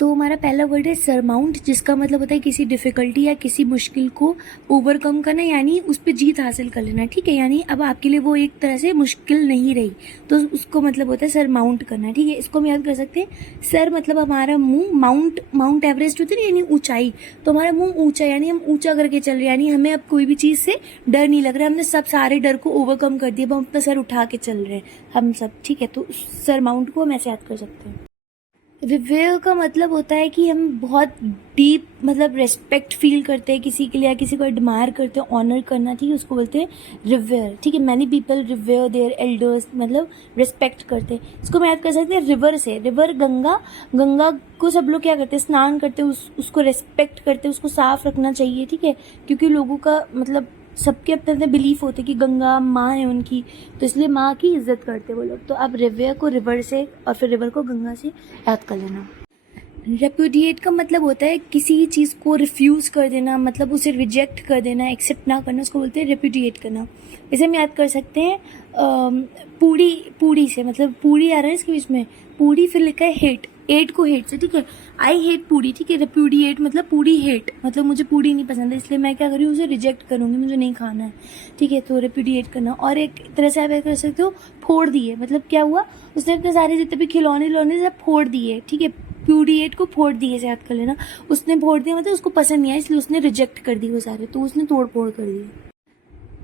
तो हमारा पहला वर्ड है सरमाउंट, जिसका मतलब होता है किसी डिफ़िकल्टी या किसी मुश्किल को ओवरकम करना, यानी उस पे जीत हासिल कर लेना। ठीक है, यानी अब आपके लिए वो एक तरह से मुश्किल नहीं रही, तो उसको मतलब होता है सरमाउंट करना। ठीक है, इसको हम याद कर सकते हैं। सर मतलब हमारा मुंह, माउंट एवरेस्ट होती है ना, यानी ऊंचाई, तो हमारा मुंह ऊंचा, यानी हम ऊंचा करके चल रहे हैं, यानी हमें अब कोई भी चीज़ से डर नहीं लग रहा है, हमने सब सारे डर को ओवरकम कर दिया, हम अपना सर उठा के चल रहे हैं हम सब। ठीक है, तो सरमाउंट को हम ऐसे याद कर सकते हैं। रिवेयर का मतलब होता है कि हम बहुत डीप मतलब रिस्पेक्ट फील करते हैं किसी के लिए, या किसी को एडमायर करते हैं, ऑनर करना। ठीक है, उसको बोलते हैं रिवेयर। ठीक है, मैनी पीपल रिवेयर देयर एल्डर्स, मतलब रिस्पेक्ट करते हैं। इसको मैं याद कर सकते हैं रिवर से। रिवर गंगा, गंगा को सब लोग क्या करते हैं, स्नान करते हैं, उसको रिस्पेक्ट करते हैं, उसको साफ रखना चाहिए। ठीक है, क्योंकि लोगों का मतलब सबके अपने अपने बिलीफ होते हैं कि गंगा माँ है उनकी, तो इसलिए माँ की इज्जत करते हैं वो लोग। तो आप रिवर को रिवर से और फिर रिवर को गंगा से याद कर लेना। रेपुडिएट का मतलब होता है किसी चीज़ को रिफ्यूज़ कर देना, मतलब उसे रिजेक्ट कर देना, एक्सेप्ट ना करना, उसको बोलते हैं रेपुडिएट करना। इसे हम याद कर सकते हैं पूड़ी से, मतलब पूड़ी आ रहा है इसके बीच में, पूड़ी, फिर लिखा है हेट, एट को हेट से। ठीक है, आई हेट पूड़ी। ठीक है, रेपुडिएट मतलब पूड़ी हेट, मतलब मुझे पूड़ी नहीं पसंद है, इसलिए मैं क्या करूँ, उसे रिजेक्ट करूँगी, मुझे नहीं खाना है। ठीक है, तो रेपुडिएट करना। और एक तरह से आप क्या कर सकते हो, फोड़ दिए, मतलब क्या हुआ, उसने अपने सारे जितने भी खिलौने सब फोड़ दिए। ठीक है, प्यूडिएट को फोड़ दिए से याद कर लेना। उसने फोड़ दिया मतलब उसको पसंद नहीं आया, इसलिए उसने रिजेक्ट कर दिए वो सारे, तो उसने तोड़ फोड़ कर दिए।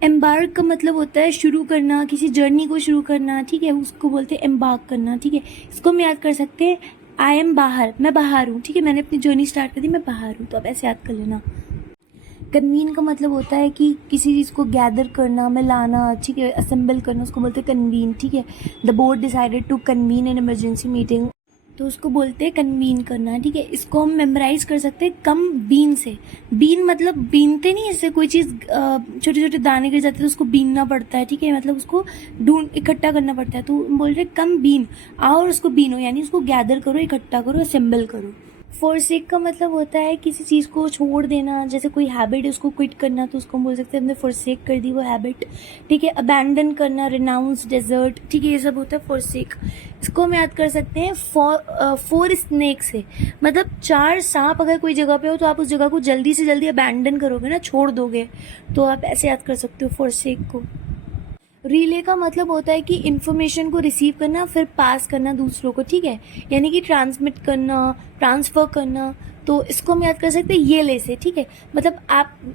एम्बार्क का मतलब होता है शुरू करना, किसी जर्नी को शुरू करना। ठीक है, उसको बोलते हैं एम्बार्क करना। ठीक है, इसको हम याद कर सकते हैं आई एम बाहर, मैं बाहर हूँ। ठीक है, मैंने अपनी जर्नी स्टार्ट कर दी, मैं बाहर हूँ, तो अब ऐसे याद कर लेना। कन्वीन का मतलब होता है कि किसी चीज़ को गैदर करना, मिलाना। ठीक है, असेंबल करना, उसको बोलते हैं कन्वीन। ठीक है, the board decided to convene an emergency meeting, तो उसको बोलते हैं कन्वीन करना। ठीक है, इसको हम मेमोराइज कर सकते हैं कम बीन से। बीन मतलब बीनते नहीं, इससे कोई चीज़ छोटे छोटे दाने गिर जाते हैं तो उसको बीनना पड़ता है। ठीक है, मतलब उसको इकट्ठा करना पड़ता है, तो बोल रहे कम बीन, आओ और उसको बीनो, यानी उसको गैदर करो, इकट्ठा करो, असेंबल करो। फोरसेक का मतलब होता है किसी चीज़ को छोड़ देना, जैसे कोई हैबिट है उसको क्विट करना, तो उसको हम बोल सकते हैं हमने फोरसेक कर दी वो हैबिट। ठीक है, अबैंडन करना, रिनाउंस, डेजर्ट। ठीक है, ये सब होता है फोरसेक। इसको हम याद कर सकते हैं फोर स्नेक से, मतलब 4 सांप अगर कोई जगह पे हो तो आप उस जगह को जल्दी से जल्दी अबैंडन करोगे ना, छोड़ दोगे, तो आप ऐसे याद कर सकते हो फोरसेक को। रिले का मतलब होता है कि इन्फॉर्मेशन को रिसीव करना फिर पास करना दूसरों को। ठीक है, यानी कि ट्रांसमिट करना, ट्रांसफ़र करना, तो इसको हम याद कर सकते हैं ये ले से। ठीक है, मतलब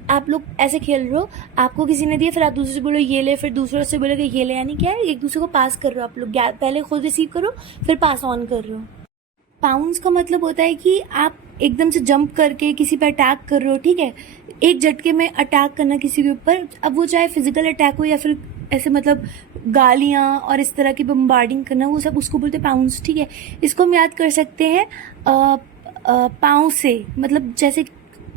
आप लोग ऐसे खेल रहे हो, आपको किसी ने दिया, फिर आप दूसरे से बोलो ये ले, फिर दूसरे से बोलोगे ये ले, यानी क्या है, एक दूसरे को पास कर रहे हो आप लोग, पहले खुद रिसीव करो फिर पास ऑन कर रहे हो। पाउंस का मतलब होता है कि आप एकदम से जंप करके किसी पर अटैक कर रहे हो। ठीक है, एक झटके में अटैक करना किसी के ऊपर, अब वो चाहे फिजिकल अटैक हो या फिर ऐसे मतलब गालियाँ और इस तरह की बम्बार्डिंग करना, वो सब उसको बोलते हैं पाउंस। ठीक है, इसको हम याद कर सकते हैं पाँव से, मतलब जैसे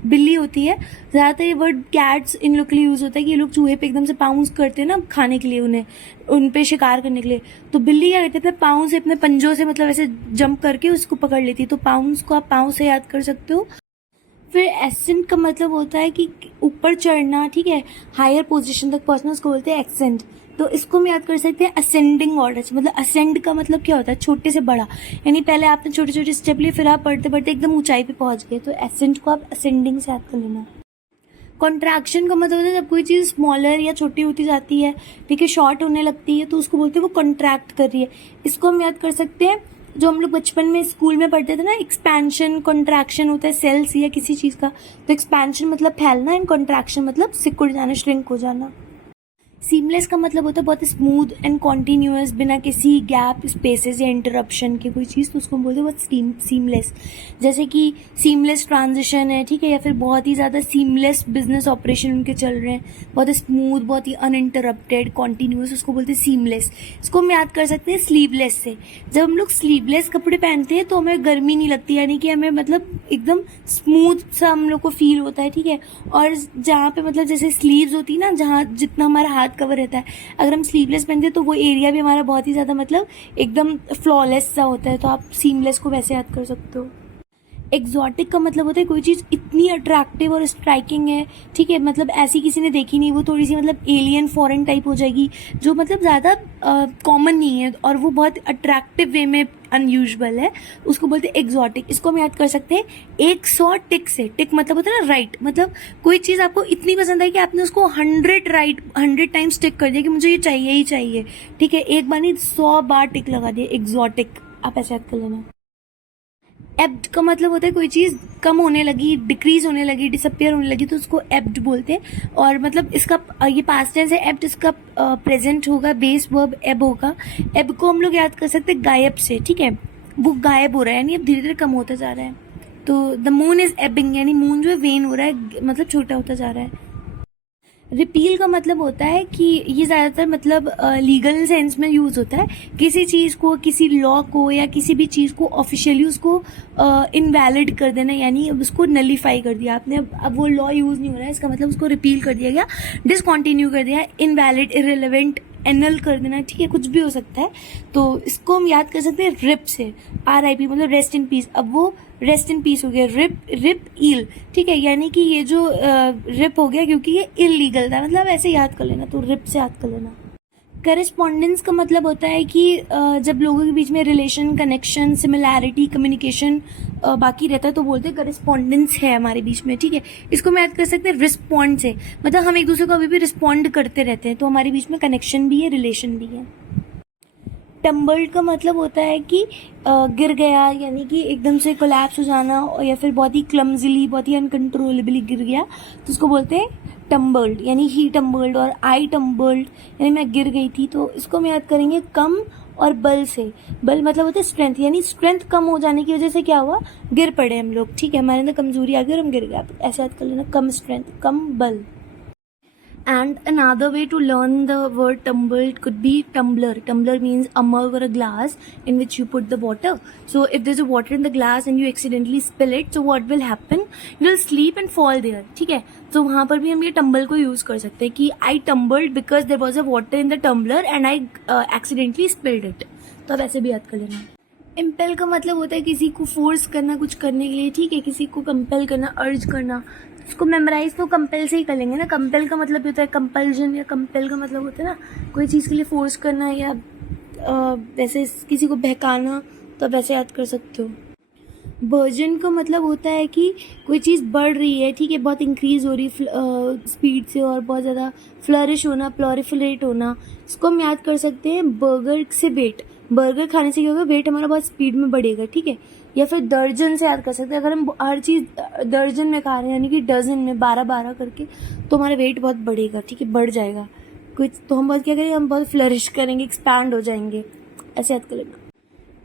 बिल्ली होती है, ज़्यादातर ये वर्ड कैट्स इन लोग के लिए यूज़ होता है कि ये लोग चूहे पे एकदम से पाउंस करते हैं ना खाने के लिए, उन्हें उन पे शिकार करने के लिए, तो बिल्ली क्या करती है अपने पाँव से, अपने पंजों से मतलब ऐसे जंप करके उसको पकड़ लेती है, तो पाउंस को आप पाँव से याद कर सकते हो। फिर एसेंट का मतलब होता है कि ऊपर चढ़ना। ठीक है, हायर पोजीशन तक पहुंचना, उसको बोलते हैं एक्सेंट, तो इसको हम याद कर सकते हैं असेंडिंग ऑर्डर से। मतलब असेंड का मतलब क्या होता है, छोटे से बड़ा, यानी पहले आपने छोटे छोटे स्टेप लिए, फिर आप बढ़ते बढ़ते एकदम ऊंचाई पे पहुंच गए, तो एसेंट को आप असेंडिंग से याद कर लेना। कॉन्ट्रैक्शन का मतलब होता है जब कोई चीज़ स्मॉलर या छोटी होती जाती है, ठीक है, शॉर्ट होने लगती है, तो उसको बोलते हैं वो कॉन्ट्रैक्ट कर रही है। इसको हम याद कर सकते हैं जो हम लोग बचपन में स्कूल में पढ़ते थे ना, एक्सपेंशन कॉन्ट्रैक्शन होता है सेल्स या किसी चीज़ का, तो एक्सपेंशन मतलब फैलना एंड कॉन्ट्रैक्शन मतलब सिकुड़ जाना, श्रिंक हो जाना। सीमलेस का मतलब होता है बहुत स्मूथ एंड कॉन्टीन्यूअस, बिना किसी गैप, स्पेसेस या इंटरप्शन के कोई चीज़, तो उसको बोलते हैं बहुत सीमलेस। जैसे कि सीमलेस ट्रांजिशन है, ठीक है, या फिर बहुत ही ज़्यादा सीमलेस बिजनेस ऑपरेशन उनके चल रहे हैं, बहुत स्मूथ, बहुत ही अनइंटरप्टेड, कॉन्टीन्यूअस, उसको बोलते हैं सीमलेस। इसको हम याद कर सकते हैं स्लीवलेस से। जब हम लोग स्लीवलेस कपड़े पहनते हैं तो हमें गर्मी नहीं लगती, यानी कि हमें मतलब एकदम स्मूथ सा हम लोग को फील होता है। ठीक है, और जहाँ पे मतलब जैसे स्लीव्स होती है ना, जहाँ जितना हमारा हाथ कवर रहता है, अगर हम स्लीवलेस पहनते हैं तो वो एरिया भी हमारा बहुत ही ज़्यादा मतलब एकदम फ्लॉलेस सा होता है, तो आप सीमलेस को वैसे याद कर सकते हो। एग्जॉटिक का मतलब होता है कोई चीज़ इतनी अट्रैक्टिव और स्ट्राइकिंग है, ठीक है, मतलब ऐसी किसी ने देखी नहीं, वो थोड़ी सी मतलब एलियन फॉरेन टाइप हो जाएगी, जो मतलब ज़्यादा कॉमन नहीं है और वो बहुत अट्रैक्टिव वे में अनयूजुअल है, उसको बोलते हैं एग्जॉटिक। इसको हम याद कर सकते हैं 100 टिक से। टिक मतलब होता है ना राइट, मतलब कोई चीज़ आपको इतनी पसंद आई कि आपने उसको 100 टाइम्स टिक कर दिया कि मुझे ये चाहिए ही चाहिए, ठीक है, एक बार नहीं 100 बार टिक लगा दिया, एग्जॉटिक। आप ऐसे याद कर लेना। एब्ड का मतलब होता है कोई चीज़ कम होने लगी, डिक्रीज होने लगी, डिसअपियर होने लगी, तो उसको एब्ड बोलते हैं। और मतलब इसका ये पास्ट टेंस है, एब्ड इसका प्रेजेंट होगा, बेस वर्ब एब होगा। एब को हम लोग याद कर सकते हैं गायब से, ठीक है, वो गायब हो रहा है, यानी अब धीरे धीरे कम होता जा रहा है। तो द मून इज एबिंग, यानी मून जो है वेन हो रहा है, मतलब छोटा होता जा रहा है। रिपील का मतलब होता है कि ये ज़्यादातर मतलब लीगल सेंस में यूज़ होता है, किसी चीज़ को, किसी लॉ को या किसी भी चीज़ को ऑफिशियली उसको इनवैलिड कर देना, यानी उसको नलीफाई कर दिया आपने, अब वो लॉ यूज़ नहीं हो रहा है, इसका मतलब उसको रिपील कर दिया गया, डिसकंटिन्यू कर दिया, इनवैलिड, इररिलेवेंट, एनल कर देना, ठीक है, कुछ भी हो सकता है। तो इसको हम याद कर सकते हैं रिप से, RIP मतलब रेस्ट इन पीस। अब वो रेस्ट इन पीस हो गया, रिप ईल, ठीक है, यानी कि ये जो रिप हो गया क्योंकि ये इलीगल था, मतलब ऐसे याद कर लेना, तो रिप से याद कर लेना। करेस्पॉन्डेंस का मतलब होता है कि जब लोगों के बीच में रिलेशन, कनेक्शन, सिमिलैरिटी, कम्युनिकेशन बाकी रहता है तो बोलते हैं करेस्पॉन्डेंस है हमारे बीच में, ठीक है। इसको हम याद कर सकते हैं रिस्पॉन्ड से, मतलब हम एक दूसरे को अभी भी रिस्पॉन्ड करते रहते हैं, तो हमारे बीच में कनेक्शन भी है, रिलेशन भी है। टम्बल्ड का मतलब होता है कि गिर गया, यानी कि एकदम से कोलैप्स हो जाना, या फिर बहुत ही क्लमजिली, बहुत ही अनकंट्रोलेबली गिर गया, तो उसको बोलते हैं टम्बल्ड, यानी ही टम्बल्ड और आई टम्बल्ड, यानी मैं गिर गई थी। तो इसको हम याद करेंगे कम और बल से। बल मतलब होता है स्ट्रेंथ, यानी स्ट्रेंथ कम हो जाने की वजह से क्या हुआ, गिर पड़े हम लोग, ठीक है, हमारे अंदर कमजोरी आ गई और हम गिर गए, ऐसे याद कर लेना, कम स्ट्रेंथ, कम बल। And another way to learn the word tumbled could be tumbler. Tumbler means a mug or a glass in which you put the water. So if there's a water in the glass and you accidentally spill it, so what will happen? You'll sleep and fall there. ठीक है, तो वहाँ पर भी हम ये tumble को use कर सकते हैं कि I tumbled because there was a water in the tumbler and I accidentally spilled it. तो अब ऐसे भी याद कर लेना। इम्पेल का मतलब होता है किसी को फोर्स करना कुछ करने के लिए, ठीक है, किसी को कंपेल करना, अर्ज करना। इसको मेमोराइज तो कंपेल से ही कर लेंगे ना। कंपेल का मतलब होता है कंपल्जन, या कंपेल का मतलब होता है ना कोई चीज़ के लिए फोर्स करना, या वैसे किसी को बहकाना, तो वैसे याद कर सकते हो। बर्जन का मतलब होता है कि कोई चीज़ बढ़ रही है, ठीक है, बहुत इंक्रीज हो रही स्पीड से और बहुत ज़्यादा फ्लरिश होना, प्लोरिफरेट होना। इसको हम याद कर सकते हैं बर्गर से वेट, बर्गर खाने से क्या होगा, वेट हमारा बहुत स्पीड में बढ़ेगा, ठीक है। या फिर दर्जन से याद कर सकते हैं, अगर हम हर चीज़ दर्जन में खा रहे हैं, यानी कि डजन में 12-12 करके, तो हमारा वेट बहुत बढ़ेगा, ठीक है, बढ़ जाएगा कुछ, तो हम बहुत क्या करेंगे, हम बहुत फ्लरिश करेंगे, एक्सपैंड हो जाएंगे, ऐसे याद कर लेना।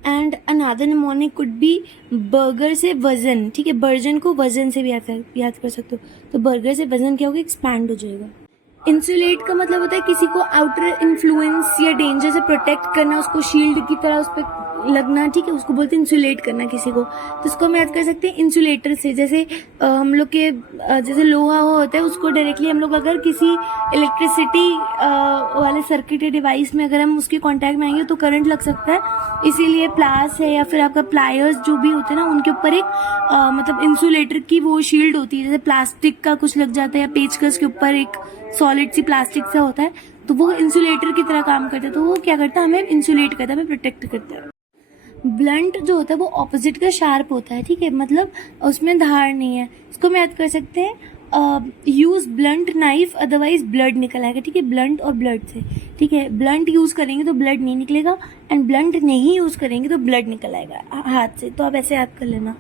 And another mnemonic could be burger से वजन, ठीक है, बर्जन को वजन से भी याद कर सकते हो, तो बर्गर से वजन क्या होगा, एक्सपैंड हो जाएगा। इंसुलेट का मतलब होता है किसी को आउटर इन्फ्लुएंस या डेंजर से प्रोटेक्ट करना, उसको शील्ड की तरह उस पर लगना, ठीक है, उसको बोलते हैं इंसुलेट करना किसी को। तो इसको हम याद कर सकते हैं इंसुलेटर से, जैसे हम लोग के जैसे लोहा होता है, उसको डायरेक्टली हम लोग अगर किसी इलेक्ट्रिसिटी वाले सर्किट या डिवाइस में अगर हम उसके कांटेक्ट में आएंगे तो करंट लग सकता है, इसीलिए प्लास है या फिर आपका प्लायर्स जो भी होते हैं ना, उनके ऊपर एक मतलब इंसुलेटर की वो शील्ड होती है, जैसे प्लास्टिक का कुछ लग जाता है या पेचकस के ऊपर एक सॉलिड सी प्लास्टिक सा होता है, तो वो इंसुलेटर की तरह काम करता है, तो वो क्या करता है, हमें इंसुलेट करता है, हमें प्रोटेक्ट करता है। ब्लंट जो होता है वो ऑपोजिट का शार्प होता है, ठीक है, मतलब उसमें धार नहीं है। इसको हम याद कर सकते हैं use blunt knife otherwise blood निकल आएगा, ठीक है, ब्लंट और ब्लड से, ठीक है, ब्लंट यूज करेंगे तो ब्लड नहीं निकलेगा, एंड ब्लंट नहीं यूज करेंगे तो ब्लड निकल आएगा हाथ से, तो आप ऐसे याद कर लेना।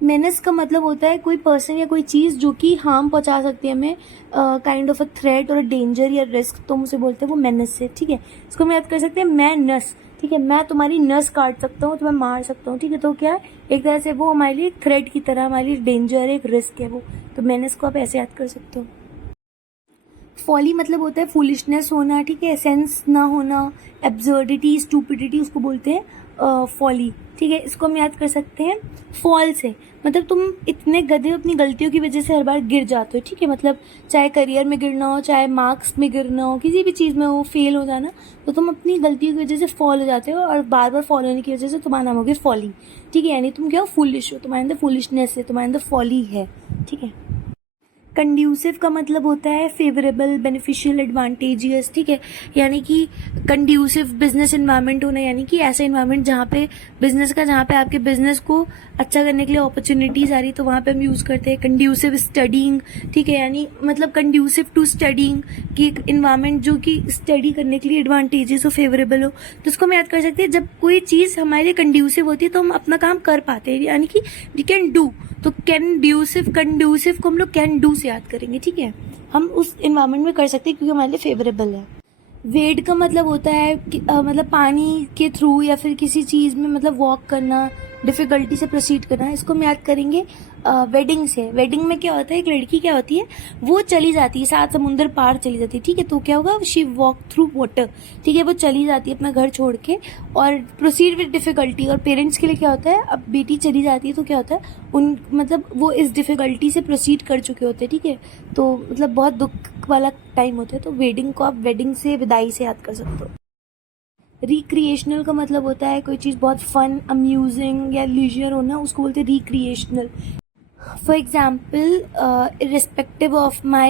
मेनस का मतलब होता है कोई पर्सन या कोई चीज़ जो कि हार्म पहुंचा सकती है हमें, काइंड ऑफ अ थ्रेट और डेंजर या रिस्क, तो हम उसे बोलते हैं वो मेनस से, ठीक है। इसको हम याद कर सकते हैं मैं नस, ठीक है, मैं तुम्हारी नस काट सकता हूँ, तुम्हें मार सकता हूँ, ठीक है, तो क्या है, एक तरह से वो हमारे लिए एक थ्रेट की तरह, हमारे लिए डेंजर है, एक रिस्क है वो, तो मेनस को आप ऐसे याद कर सकते हो। फॉली मतलब होता है फूलिशनेस होना, ठीक है, सेंस ना होना, एब्सर्डिटी, स्टूपिडिटी, उसको बोलते हैं फॉली, ठीक है। इसको हम याद कर सकते हैं फॉल से, मतलब तुम इतने गधे हो अपनी गलतियों की वजह से हर बार गिर जाते हो, ठीक है। मतलब चाहे करियर में गिरना हो, चाहे मार्क्स में गिरना हो, किसी भी चीज़ में हो फेल हो जाना, तो तुम अपनी गलतियों की वजह से फॉल हो जाते हो और बार बार फॉल होने की वजह से तुम्हारा नाम हो गया फॉली, ठीक है। यानी तुम क्या हो, फुलिश हो, तुम्हारे अंदर फुलिशनेस है, तुम्हारे अंदर फॉली है, ठीक है। कंड्यूसिव का मतलब होता है फेवरेबल, बेनिफिशियल, एडवांटेजियस, ठीक है। यानी कि कंड्यूसिव बिजनेस इन्वायरमेंट होना, यानी कि ऐसा इन्वायरमेंट जहाँ पे बिजनेस का, जहाँ पे आपके बिजनेस को अच्छा करने के लिए अपॉर्चुनिटीज आ रही, तो वहाँ पे हम यूज करते हैं। कंड्यूसिव स्टडीइंग, ठीक है, यानी मतलब कंड्यूसिव टू स्टडीइंग की एक इन्वायरमेंट जो कि स्टडी करने के लिए एडवांटेजेस हो, फेवरेबल हो। तो उसको हम याद कर सकते हैं, जब कोई चीज हमारे लिए कंड्यूसिव होती है तो हम अपना काम कर पाते हैं, यानी कि वी कैन डू। तो कंड्यूसिव को हम लोग कैन डू से याद करेंगे, ठीक है। हम उस इन्वायरमेंट में कर सकते हैं क्योंकि हमारे लिए फेवरेबल है। वेड का मतलब होता है कि मतलब पानी के थ्रू या फिर किसी चीज में मतलब वॉक करना, डिफिकल्टी से प्रोसीड करना। इसको हम याद करेंगे वेडिंग से। वेडिंग में क्या होता है, एक लड़की क्या होती है, वो चली जाती है 7 समुंदर पार चली जाती है, ठीक है। तो क्या होगा, शी वॉक थ्रू वाटर, ठीक है। वो चली जाती है अपना घर छोड़ के और प्रोसीड विद डिफिकल्टी। और पेरेंट्स के लिए क्या होता है, अब बेटी चली जाती है तो क्या होता है, उन मतलब वो इस डिफिकल्टी से प्रोसीड कर चुके होते हैं, ठीक है। तो मतलब बहुत दुख वाला टाइम होता है, तो वेडिंग को आप वेडिंग से, विदाई से याद कर सकते हो। रिक्रिएशनल का मतलब होता है कोई चीज़ बहुत फन, अम्यूजिंग या लीजर होना, उसको बोलते हैं recreational. For example, irrespective of my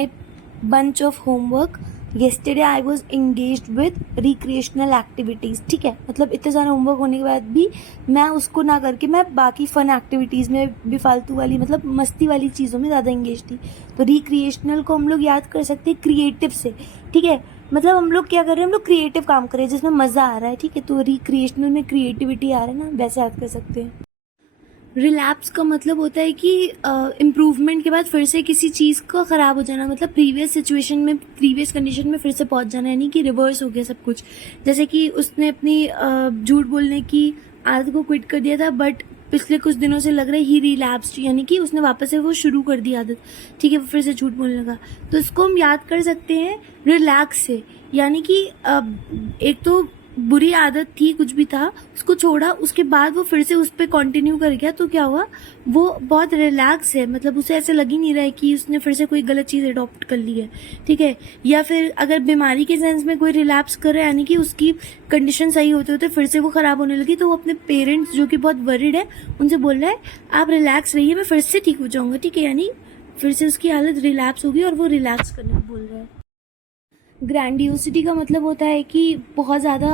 bunch of homework, yesterday I was engaged with recreational activities, ठीक है। मतलब इतने सारे होमवर्क होने के बाद भी मैं उसको ना करके मैं बाकी फन एक्टिविटीज़ में भी, फालतू वाली मतलब मस्ती वाली चीज़ों में ज़्यादा इंगेज थी। तो रिक्रिएशनल को हम लोग याद कर सकते हैं क्रिएटिव से, ठीक है। मतलब हम लोग क्या कर रहे हैं, हम लोग क्रिएटिव काम कर रहे हैं जिसमें मज़ा आ रहा है, ठीक है। तो रिक्रिएशनल में क्रिएटिविटी आ रहा है ना, वैसे याद कर सकते हैं। रिलैप्स का मतलब होता है कि इम्प्रूवमेंट के बाद फिर से किसी चीज़ का ख़राब हो जाना, मतलब प्रीवियस सिचुएशन में, प्रीवियस कंडीशन में फिर से पहुंच जाना, यानी कि रिवर्स हो गया सब कुछ। जैसे कि उसने अपनी झूठ बोलने की आदत को क्विट कर दिया था, बट पिछले कुछ दिनों से लग रहा है ही रिलैप्स्ड, यानी कि उसने वापस से वो शुरू कर दी आदत, ठीक है। वो फिर से झूठ बोलने लगा। तो इसको हम याद कर सकते हैं रिलैक्स से, यानी कि एक तो बुरी आदत थी, कुछ भी था, उसको छोड़ा, उसके बाद वो फिर से उस पर कंटिन्यू कर गया, तो क्या हुआ, वो बहुत रिलैक्स है। मतलब उसे ऐसे लग ही नहीं रहा है कि उसने फिर से कोई गलत चीज़ अडॉप्ट कर ली है, ठीक है। या फिर अगर बीमारी के सेंस में कोई रिलैप्स कर रहा है, यानी कि उसकी कंडीशन सही होते होते फिर से वो खराब होने लगी, तो वो अपने पेरेंट्स जो कि बहुत वरिड है उनसे बोल रहा है आप रिलैक्स रहिए, मैं फिर से ठीक हो जाऊंगा, ठीक है। यानी फिर से उसकी हालत रिलैप्स होगी और वो रिलैक्स करने को बोल रहा है। ग्रैंडियोसिटी का मतलब होता है कि बहुत ज़्यादा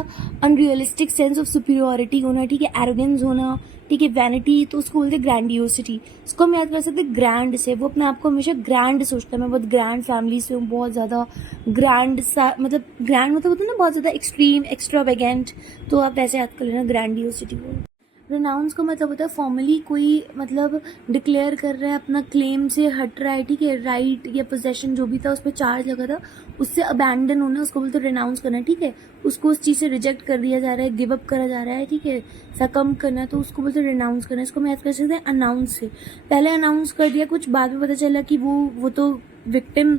अनरियलिस्टिक सेंस ऑफ सुपीरियोरिटी होना, ठीक है, एरोगेंस होना, ठीक है, वैनिटी, तो उसको बोलते हैं ग्रैंडियोसिटी। इसको हम याद कर सकते हैं ग्रैंड से। वो अपने आप को हमेशा ग्रैंड सोचता है, मैं बहुत ग्रैंड फैमिली से हूँ, बहुत ज़्यादा ग्रैंड सा, मतलब ग्रैंड मतलब होता है ना बहुत ज़्यादा एक्सट्रीम, एक्स्ट्रावेगेंट, तो आप वैसे याद कर लेना ग्रैंडियोसिटी को। रिनाउंस का मतलब होता है फॉर्मली कोई मतलब डिक्लेयर कर रहा है, अपना क्लेम से हट रहा है, ठीक है, राइट या पोजेशन जो भी था उस पर चार्ज लगा था उससे अबैंडन होना, उसको बोलते हैं रिनाउंस करना, ठीक है। उसको उस चीज़ से रिजेक्ट कर दिया जा रहा है, गिव अप करा जा रहा है, ठीक है, सकम करना, तो उसको बोलते हैं रिनाउंस करना। इसको हम याद कर सकते हैं अनाउंस से। पहले अनाउंस कर दिया कुछ, बाद में पता चला कि वो तो विक्टिम,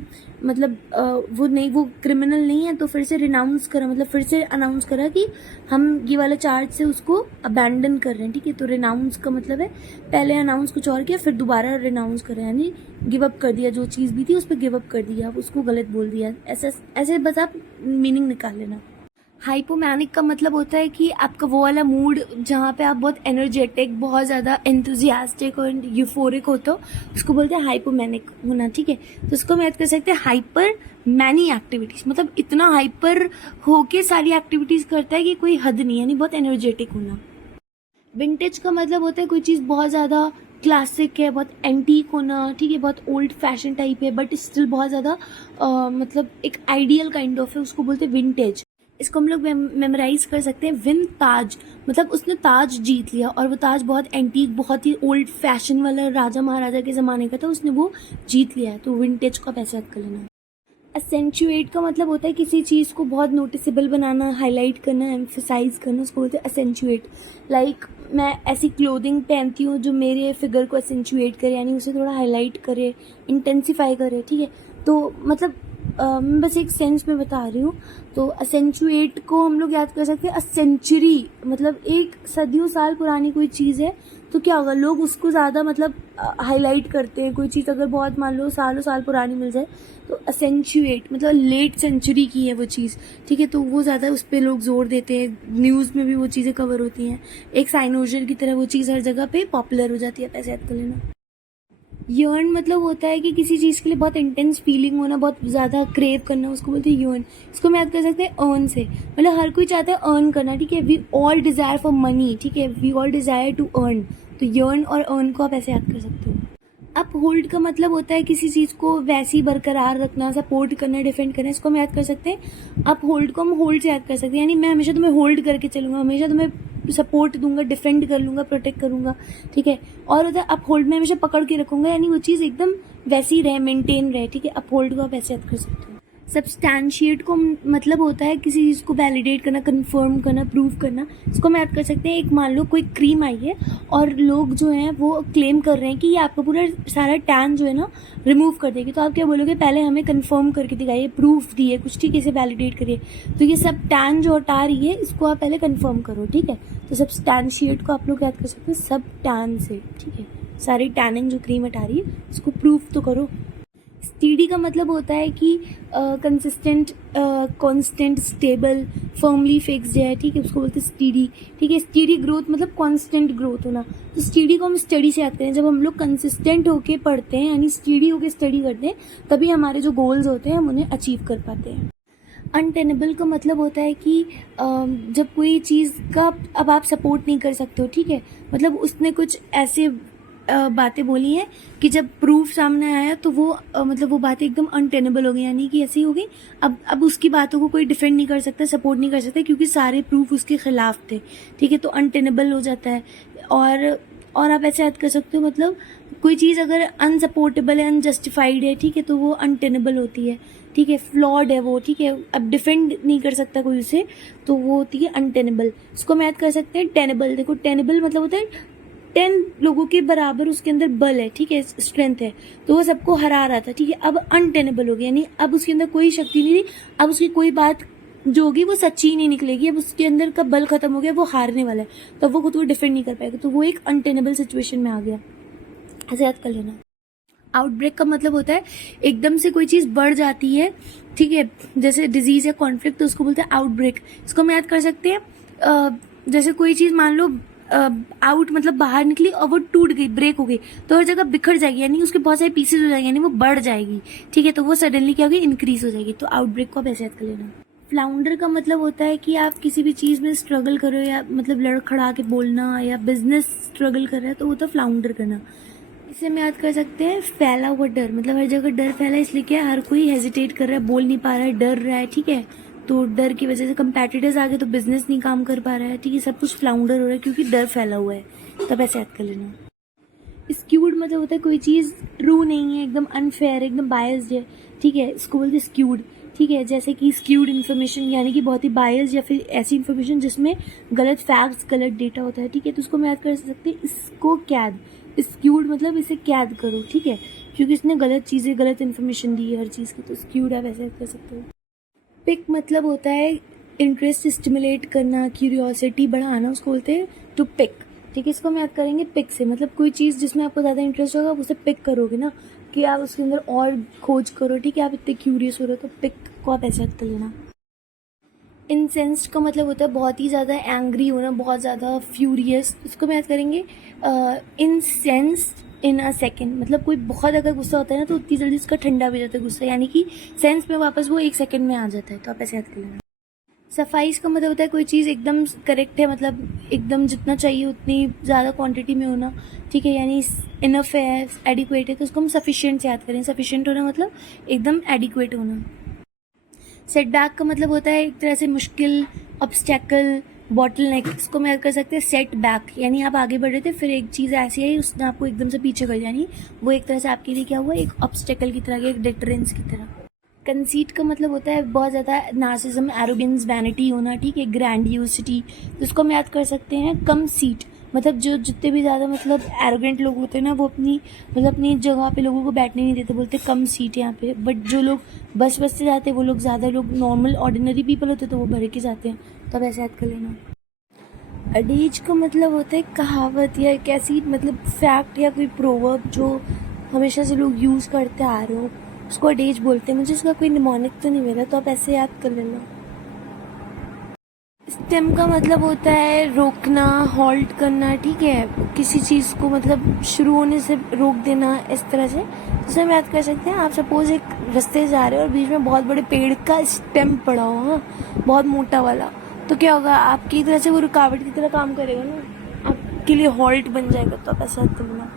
मतलब वो नहीं, वो क्रिमिनल नहीं है, तो फिर से रिनाउंस करा, मतलब फिर से अनाउंस करा कि हम ये वाला चार्ज से उसको अबैंडन कर रहे हैं, ठीक है। तो रिनाउंस का मतलब है पहले अनाउंस कुछ और किया, फिर दोबारा रिनाउंस करा, यानी गिव अप कर दिया, जो चीज़ भी थी उस पर गिव अप कर दिया, उसको गलत बोल दिया, ऐसे ऐसे बस आप मीनिंग निकाल लेना। हाइपोमैनिक का मतलब होता है कि आपका वो वाला मूड जहाँ पे आप बहुत एनर्जेटिक, बहुत ज़्यादा एंथुजियास्टिक और यूफोरिक होते हो, उसको बोलते हैं हाइपोमैनिक होना, ठीक है। तो उसको हम याद कर सकते हैं हाइपर मैनी एक्टिविटीज़, मतलब इतना हाइपर होके सारी एक्टिविटीज़ करता है कि कोई हद नहीं, यानी बहुत एनर्जेटिक होना। विंटेज का मतलब होता है कोई चीज़ बहुत ज़्यादा क्लासिक है, बहुत एंटीक होना, ठीक है, बहुत ओल्ड फैशन टाइप है, बट स्टिल बहुत ज़्यादा मतलब एक आइडियल काइंड ऑफ है, उसको बोलते हैं विंटेज। इसको हम लोग मेमोराइज कर सकते हैं। विन ताज, मतलब उसने ताज जीत लिया, और वो ताज बहुत एंटीक, बहुत ही ओल्ड फैशन वाला राजा महाराजा के ज़माने का था, उसने वो जीत लिया है, तो विंटेज का पैसा याद कर लेना। असेंचुएट का मतलब होता है किसी चीज़ को बहुत नोटिसेबल बनाना, हाईलाइट करना, एम्फेसाइज करना, उसको बोलते हैं असेंचुएट। लाइक मैं ऐसी क्लोथिंग पहनती हूँ जो मेरे फिगर को असेंचुएट करे, यानी उसे थोड़ा हाईलाइट करे, इंटेंसिफाई करे, ठीक है। तो मतलब मैं बस एक सेंस में बता रही हूँ। तो असेंचुएट को हम लोग याद कर सकते हैं अ सेंचुरी, मतलब एक सदियों साल पुरानी कोई चीज़ है तो क्या होगा, लोग उसको ज़्यादा मतलब हाईलाइट करते हैं। कोई चीज़ अगर बहुत मान लो सालों साल पुरानी मिल जाए तो असेंचुएट मतलब लेट सेंचुरी की है वो चीज़, ठीक है, तो वो ज़्यादा उस पर लोग जोर देते हैं, न्यूज़ में भी वो चीज़ें कवर होती हैं। एक साइनोजर की तरह वो चीज़ हर जगह पे पॉपुलर हो जाती है, पैसे याद कर लेना। यर्न मतलब होता है कि किसी चीज़ के लिए बहुत इंटेंस फीलिंग होना, बहुत ज़्यादा क्रेव करना, उसको बोलते हैं यर्न। इसको हम याद कर सकते हैं अर्न से, मतलब हर कोई चाहता है अर्न करना, ठीक है, we all desire for money, ठीक है, we all desire to earn. तो यर्न और अर्न को आप ऐसे याद कर सकते हो। अप होल्ड का मतलब होता है किसी चीज़ को वैसी बरकरार रखना, सपोर्ट करना, डिफेंड करना, इसको हम याद कर सकते हैं। अप होल्ड को हम होल्ड से याद कर सकते हैं, यानी मैं हमेशा तुम्हें होल्ड करके चलूंगा, हमेशा तुम्हें सपोर्ट दूंगा, डिफेंड कर लूंगा, प्रोटेक्ट करूंगा, ठीक है। और होता है अप होल्ड में हमेशा पकड़ के रखूंगा, यानी वो चीज़ एकदम वैसी रहे, मेंटेन रहे, ठीक है। अप होल्ड को आप ऐसे याद कर सकते हो। सब्सटैंशिएट को मतलब होता है किसी चीज़ को वैलिडेट करना, कंफर्म करना, प्रूव करना। इसको हम याद कर सकते हैं, एक मान लो कोई क्रीम आई है और लोग जो हैं वो क्लेम कर रहे हैं कि ये आपका पूरा सारा टैन जो है ना रिमूव कर देगी, तो आप क्या बोलोगे, पहले हमें कंफर्म करके दिखाइए, प्रूफ दिए कुछ, ठीक है, इसे वैलिडेट करिए। तो ये सब टैन जो हटा रही है इसको आप पहले कंफर्म करो, ठीक है। तो सब्सटैंशिएट को आप लोग याद कर सकते हैं सब टैन से, ठीक है, सारी टैनिंग जो क्रीम हटा रही है इसको प्रूफ तो करो। स्टीडी का मतलब होता है कि consistent, constant, stable, firmly fixed है, ठीक है, उसको बोलते हैं स्टीडी, ठीक है। स्टीडी ग्रोथ मतलब कांस्टेंट ग्रोथ होना। तो स्टीडी को हम स्टडी से आते हैं, जब हम लोग कंसिस्टेंट होके पढ़ते हैं यानी स्टीडी होके स्टडी करते हैं तभी हमारे जो गोल्स होते हैं हम उन्हें अचीव कर पाते हैं। अनटेनेबल का मतलब होता है कि जब कोई चीज़ का अब आप सपोर्ट नहीं कर सकते हो, ठीक है, मतलब उसने कुछ ऐसे बातें बोली हैं कि जब प्रूफ सामने आया तो वो मतलब वो बातें एकदम अनटेनेबल हो गई, यानी कि ऐसी हो गई अब उसकी बातों को कोई डिफेंड नहीं कर सकता, सपोर्ट नहीं कर सकता, क्योंकि सारे प्रूफ उसके खिलाफ थे, ठीक है, तो अनटेनेबल हो जाता है। और आप ऐसे याद कर सकते हो, मतलब कोई चीज़ अगर अनसपोर्टेबल है, अनजस्टिफाइड है, ठीक है, तो वो अनटेनेबल होती है, ठीक है, फ्लॉड है वो, ठीक है, अब डिफेंड नहीं कर सकता कोई उसे, तो वो होती है अनटेनेबल। इसको हम याद कर सकते हैं टेनेबल। देखो टेनेबल मतलब होता है 10 लोगों के बराबर उसके अंदर बल है, ठीक है, स्ट्रेंथ है, तो वो सबको हरा रहा था, ठीक है। अब अनटेनेबल हो गया, यानी अब उसके अंदर कोई शक्ति नहीं रही, अब उसकी कोई बात जो होगी वो सच्ची नहीं निकलेगी, अब उसके अंदर का बल खत्म हो गया, वो हारने वाला है, तब वो खुद को डिफेंड नहीं कर पाएगा, तो वो एक अनटेनेबल सिचुएशन में आ गया, ऐसे याद कर लेना। आउटब्रेक का मतलब होता है एकदम से कोई चीज़ बढ़ जाती है, ठीक है, जैसे डिजीज या कॉन्फ्लिक्ट, तो उसको बोलते हैं आउटब्रेक। इसको हम याद कर सकते हैं, जैसे कोई चीज़ मान लो आउट मतलब बाहर निकली और वो टूट गई, ब्रेक हो गई, तो हर जगह बिखर जाएगी, यानी उसके बहुत सारे पीसेज हो जाएंगे, यानी वो बढ़ जाएगी, ठीक है, तो वो सडनली क्या होगी, इंक्रीज हो जाएगी, तो आउटब्रेक को आप ऐसे याद कर लेना। फ्लाउंडर का मतलब होता है कि आप किसी भी चीज़ में स्ट्रगल करो, या मतलब लड़खड़ा के बोलना, या बिजनेस स्ट्रगल कर रहा है, तो वो तो फ्लाउंडर करना। इसे हम याद कर सकते हैं फैला हुआ डर, मतलब हर जगह डर फैला है, इसलिए क्या हर कोई हेजिटेट कर रहा है, बोल नहीं पा रहा है, डर रहा है, ठीक है, तो डर की वजह से कंपेटिटर्स आ गए तो बिजनेस नहीं काम कर पा रहा है, ठीक है, सब कुछ फ्लाउंडर हो रहा है क्योंकि डर फैला हुआ है, तब ऐसे याद कर लेना। स्क्यूड मतलब होता है कोई चीज़ ट्रू नहीं है, एकदम अनफेयर, एकदम बायस्ड है, ठीक है, इसको बोलते हैं स्क्यूड, ठीक है, जैसे कि स्क्यूड इन्फॉर्मेशन यानी कि बहुत ही बायस्ड या फिर ऐसी इन्फॉर्मेशन जिसमें गलत फैक्ट्स, गलत डेटा होता है, ठीक है, तो उसको हम याद कर सकते हैं इसको कैद। स्क्यूड मतलब इसे कैद करो, ठीक है, क्योंकि इसने गलत चीज़ें, गलत इन्फॉर्मेशन दी है हर चीज़ की, तो स्क्यूड आप ऐसे याद कर सकते हो। पिक मतलब होता है इंटरेस्ट स्टिमुलेट करना, क्यूरियोसिटी बढ़ाना, उसको बोलते हैं टू पिक, ठीक है, इसको हम याद करेंगे पिक से, मतलब कोई चीज़ जिसमें आपको ज़्यादा इंटरेस्ट होगा आप उसे पिक करोगे ना, कि आप उसके अंदर और खोज करो, ठीक है, आप इतने क्यूरियस हो रहे हो, तो पिक को आप ऐसे याद कर लेना। इंसेंस्ड का मतलब होता है बहुत ही ज़्यादा एंग्री होना, बहुत ज़्यादा फ्यूरियस, इसको हम याद करेंगे इंसेंस्ड इन अ सेकेंड, मतलब कोई बहुत अगर गुस्सा होता है ना तो उतनी जल्दी उसका ठंडा भी जाता है गुस्सा, यानी कि सेंस में वापस वो 1 सेकंड में आ जाता है, तो आप ऐसे याद कर लेना। सफाइस का मतलब होता है कोई चीज़ एकदम करेक्ट है, मतलब एकदम जितना चाहिए उतनी ज़्यादा क्वांटिटी में होना, ठीक है, यानी इनफ है, एडिक्वेट है, तो उसको हम सफिशिएंट से याद करें। सफिशिएंट होना मतलब एकदम एडिक्वेट होना। सेटबैक का मतलब होता है एक तरह से मुश्किल, ऑब्स्टेकल, बॉटलनेक, इसको मैं याद कर सकते हैं सेट बैक, यानी आप आगे बढ़ रहे थे फिर एक चीज़ ऐसी आई उसने आपको एकदम से पीछे कर, यानी वो एक तरह से आपके लिए क्या हुआ, एक ऑब्स्टेकल की तरह, एक डिटरेंस की तरह। कंसीट का मतलब होता है बहुत ज़्यादा नार्सिज्म, एरोगेंस, वैनिटी होना, ठीक है, ग्रैंडियोसिटी, तो इसको हम याद कर सकते हैं कम सीट, मतलब जो जितने भी ज़्यादा मतलब एरोगेंट लोग होते हैं ना, वो अपनी मतलब अपनी जगह पे लोगों को बैठने नहीं देते, बोलते कम सीट यहाँ पे। बट जो लोग बस से जाते हैं वो लोग ज़्यादा लोग नॉर्मल ऑर्डिनरी पीपल होते हैं तो वो भर के जाते हैं। तो अब ऐसे याद कर लेना। अडेज का मतलब होता है कहावत या एक ऐसी मतलब फैक्ट या कोई प्रोवर्ब जो हमेशा से लोग यूज़ करते आ रहे हो, उसको अडेज बोलते हैं। मुझे इसका कोई निमोनिक तो नहीं मिला, तो आप ऐसे याद कर लेना। स्टेम का मतलब होता है रोकना, हॉल्ट करना, ठीक है, किसी चीज़ को मतलब शुरू होने से रोक देना, इस तरह से। जैसे हम याद कर सकते हैं, आप सपोज एक रास्ते जा रहे हो और बीच में बहुत बड़े पेड़ का स्टेम पड़ा हो, हाँ, बहुत मोटा वाला, तो क्या होगा, आपकी तरह से वो रुकावट की तरह काम करेगा ना, आपके लिए हॉल्ट बन जाएगा। तो आप ऐसा याद करना।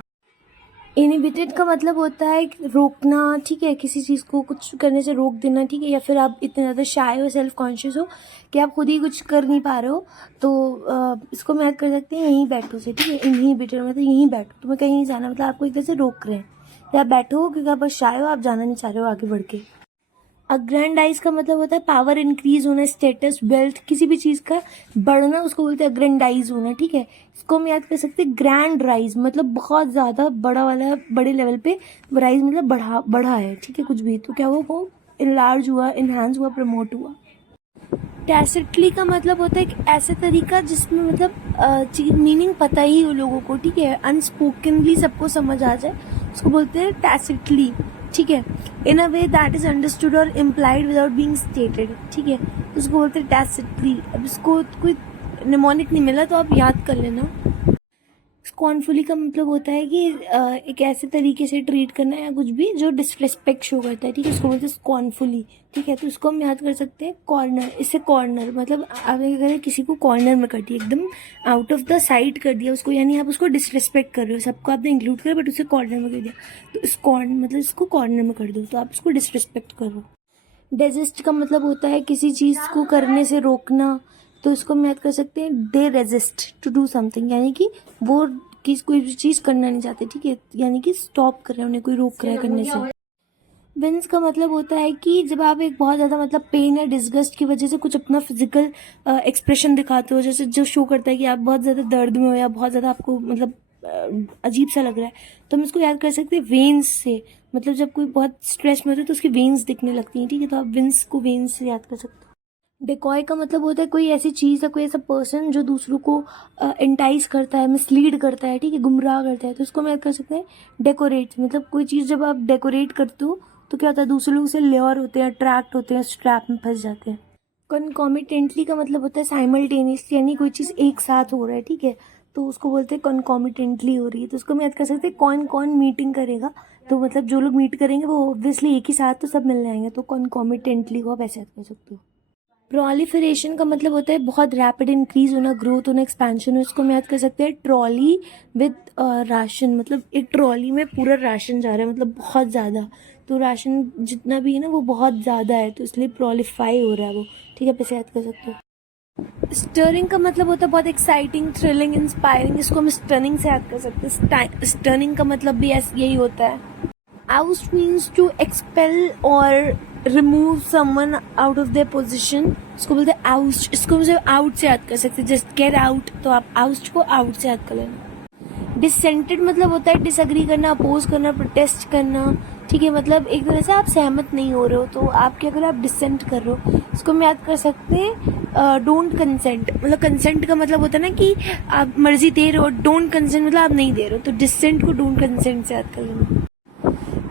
इनहिबिटेड का मतलब होता है रोकना, ठीक है, किसी चीज़ को कुछ करने से रोक देना, ठीक है, या फिर आप इतने ज़्यादा शाय हो, सेल्फ कॉन्शियस हो कि आप खुद ही कुछ कर नहीं पा रहे हो, तो इसको हम याद कर सकते हैं यहीं बैठो से, ठीक है। इनहिबिटेड मतलब यहीं बैठो, तुम्हें कहीं नहीं जाना, मतलब आपको एक तरह से रोक रहे हैं, या आप बैठो क्योंकि आप बस शाय हो, आप जाना नहीं चाह रहे हो आगे बढ़ के। अग्रैंडाइज का मतलब होता है पावर इंक्रीज होना, स्टेटस, वेल्थ, किसी भी चीज़ का बढ़ना, उसको बोलते हैं अग्रैंडाइज होना, ठीक है। इसको हम याद कर सकते हैं ग्रैंड राइज, मतलब बहुत ज़्यादा बड़ा वाला, बड़े लेवल पे। राइज मतलब बढ़ा है, ठीक है, कुछ भी, तो क्या हुआ, वो इनलार्ज हुआ, इन्हांस हुआ, प्रमोट हुआ। टैसिटली का मतलब होता है एक ऐसा तरीका जिसमें मतलब चीज मीनिंग पता ही हो लोगों को, ठीक है, अनस्पोकनली सबको समझ आ जाए, उसको बोलते हैं टैसिटली, ठीक है। इन अ वे दैट इज अंडरस्टूड और इम्प्लाइड विदाउट बीइंग स्टेटेड, ठीक है, उसको बोलते हैं टैसिटली। अब इसको कोई निमोनिक नहीं मिला तो आप याद कर लेना। स्कॉर्नफुली का मतलब होता है कि एक ऐसे तरीके से ट्रीट करना या कुछ भी जो डिसरिस्पेक्ट शो करता है, ठीक है, उसको बोलते हैं स्कॉर्नफुली, ठीक है। तो इसको हम याद कर सकते हैं कॉर्नर, इससे कॉर्नर मतलब आप अगर किसी को कॉर्नर में कर दिया, एकदम आउट ऑफ द साइट कर दिया उसको, यानी आप उसको डिसरिस्पेक्ट कर रहे हो, सबको आपने इंक्लूड करा बट उसे कॉर्नर में कर दिया, तो स्कॉर्न मतलब इसको कॉर्नर में कर दो, तो आप उसको डिसरिस्पेक्ट कर रहे हो। डेजिस्ट का मतलब होता है किसी चीज़ को करने से रोकना, तो इसको हम याद कर सकते हैं they resist to do something, यानी कि वो कोई भी चीज़ करना नहीं चाहते, ठीक है, यानी कि स्टॉप कर रहे हैं, उन्हें कोई रोक रहा है करने से। विंस का मतलब होता है कि जब आप एक बहुत ज़्यादा मतलब पेन या डिस्गस्ट की वजह से कुछ अपना फिजिकल एक्सप्रेशन दिखाते हो, जैसे जो शो करता है कि आप बहुत ज़्यादा दर्द में हो या बहुत ज़्यादा आपको मतलब अजीब सा लग रहा है, तो हम इसको याद कर सकते हैं वेन्स से। मतलब जब कोई बहुत स्ट्रेस में होता है तो उसकी वेन्स दिखने लगती हैं, ठीक है, तो आप विंस को वेन्स से याद कर सकते हो। डिकॉय का मतलब होता है कोई ऐसी चीज़ या कोई ऐसा पर्सन जो दूसरों को एंटाइज करता है, मिसलीड करता है, ठीक है, गुमराह करता है, तो उसको हम याद कर सकते हैं डेकोरेट। मतलब कोई चीज़ जब आप डेकोरेट करते हो तो क्या होता है, दूसरे लोग उसे ल्योर होते हैं, अट्रैक्ट होते हैं, स्ट्रैप में फंस जाते हैं। कॉन्कॉमिटेंटली का मतलब होता है साइमल्टेनियसली, यानी कोई चीज़ एक साथ हो रहा है, ठीक है, तो उसको बोलते हैं कॉन्कॉमिटेंटली हो रही है, तो उसको हम याद कर सकते हैं कौन कौन मीटिंग करेगा, तो मतलब जो लोग मीट करेंगे वो ऑब्वियसली एक ही साथ तो सब मिल जाएंगे, तो कॉन्कॉमिटेंटली को आप ऐसे याद कर सकते हो। प्रोलिफरेशन का मतलब होता है बहुत रैपिड इंक्रीज होना, ग्रोथ होना, एक्सपेंशन हो, इसको हम याद कर सकते हैं ट्रॉली विद राशन, मतलब एक ट्रॉली में पूरा राशन जा रहा है, मतलब बहुत ज़्यादा, तो राशन जितना भी है ना वो बहुत ज़्यादा है, तो इसलिए प्रोलिफाई हो रहा है वो, ठीक है, पैसे याद कर सकते हो। स्टरिंग का मतलब होता है बहुत एक्साइटिंग, थ्रिलिंग, इंस्पायरिंग, इसको हम स्टनिंग से याद कर सकते हैं। स्टनिंग का मतलब भी यही होता है। Oust means to expel or remove someone out of their position, इसको बोलते हैं oust, इसको मुझे out से याद कर सकते हैं, just get out, तो आप oust को out से याद कर लेना। Dissented मतलब होता है डिसएग्री करना, अपोज करना, प्रोटेस्ट करना, ठीक है, मतलब एक तरह से आप सहमत नहीं हो रहे हो तो आप क्या करो, आप डिसेंट कर रहे हो, इसको हम याद कर सकते हैं डोंट कंसेंट। मतलब कंसेंट का मतलब होता है ना कि आप मर्जी दे रहे हो, डोंट कंसेंट मतलब आप नहीं दे रहे हो, तो डिसेंट को डोंट कंसेंट से याद कर लेना।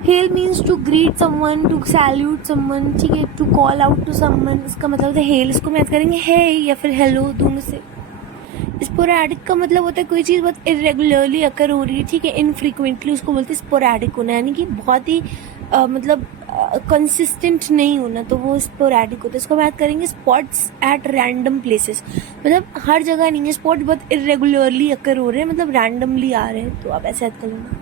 Hail means to greet someone, to salute someone, ठीक है, to call out to someone, इसका मतलब होता है हेल, इसको हम याद करेंगे हे या फिर हेलो, दोनों से। स्पोरैडिक का मतलब होता है कोई चीज़ बहुत इरेगुलरली अकर हो रही है, ठीक है, इनफ्रीक्वेंटली, उसको बोलते हैं स्पोरैडिक होना, यानी कि बहुत ही मतलब कंसिस्टेंट नहीं होना, तो वो स्पोरैडिक होता है। इसको हम याद करेंगे स्पॉट्स एट रैंडम प्लेसेस, मतलब हर जगह नहीं है, स्पॉट बहुत इरेगुलरली अकर हो रहे हैं, मतलब रैंडमली आ रहे हैं, तो आप ऐसे याद कर लेना।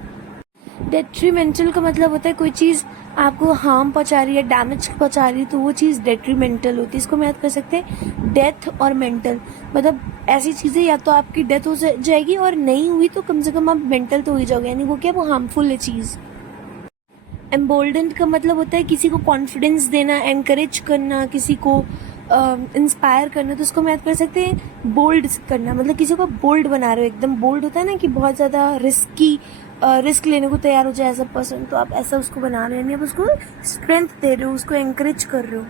डेट्रीमेंटल का मतलब होता है कोई चीज़ आपको हार्म पहुंचा रही है, डैमेज पहुंचा रही है, तो वो चीज़ डेट्रीमेंटल होती है। इसको हम याद कर सकते हैं डेथ और मेंटल, मतलब ऐसी चीज़ें या तो आपकी डेथ हो जाएगी और नहीं हुई तो कम से कम आप मेंटल तो हो ही जाओगे, यानी वो क्या, वो हार्मफुल है चीज़। एम्बोल्डेंड का मतलब होता है किसी को कॉन्फिडेंस देना, एनकरेज करना, किसी को इंस्पायर करना, तो उसको हम याद कर सकते हैं बोल्ड करना, मतलब किसी को बोल्ड बना रहे हो, एकदम बोल्ड होता है ना कि बहुत ज़्यादा रिस्क लेने को तैयार हो जाए ऐसा पर्सन, तो आप ऐसा उसको बना रहे हैं, आप उसको स्ट्रेंथ दे रहे हो, उसको एंकरेज कर रहे हो।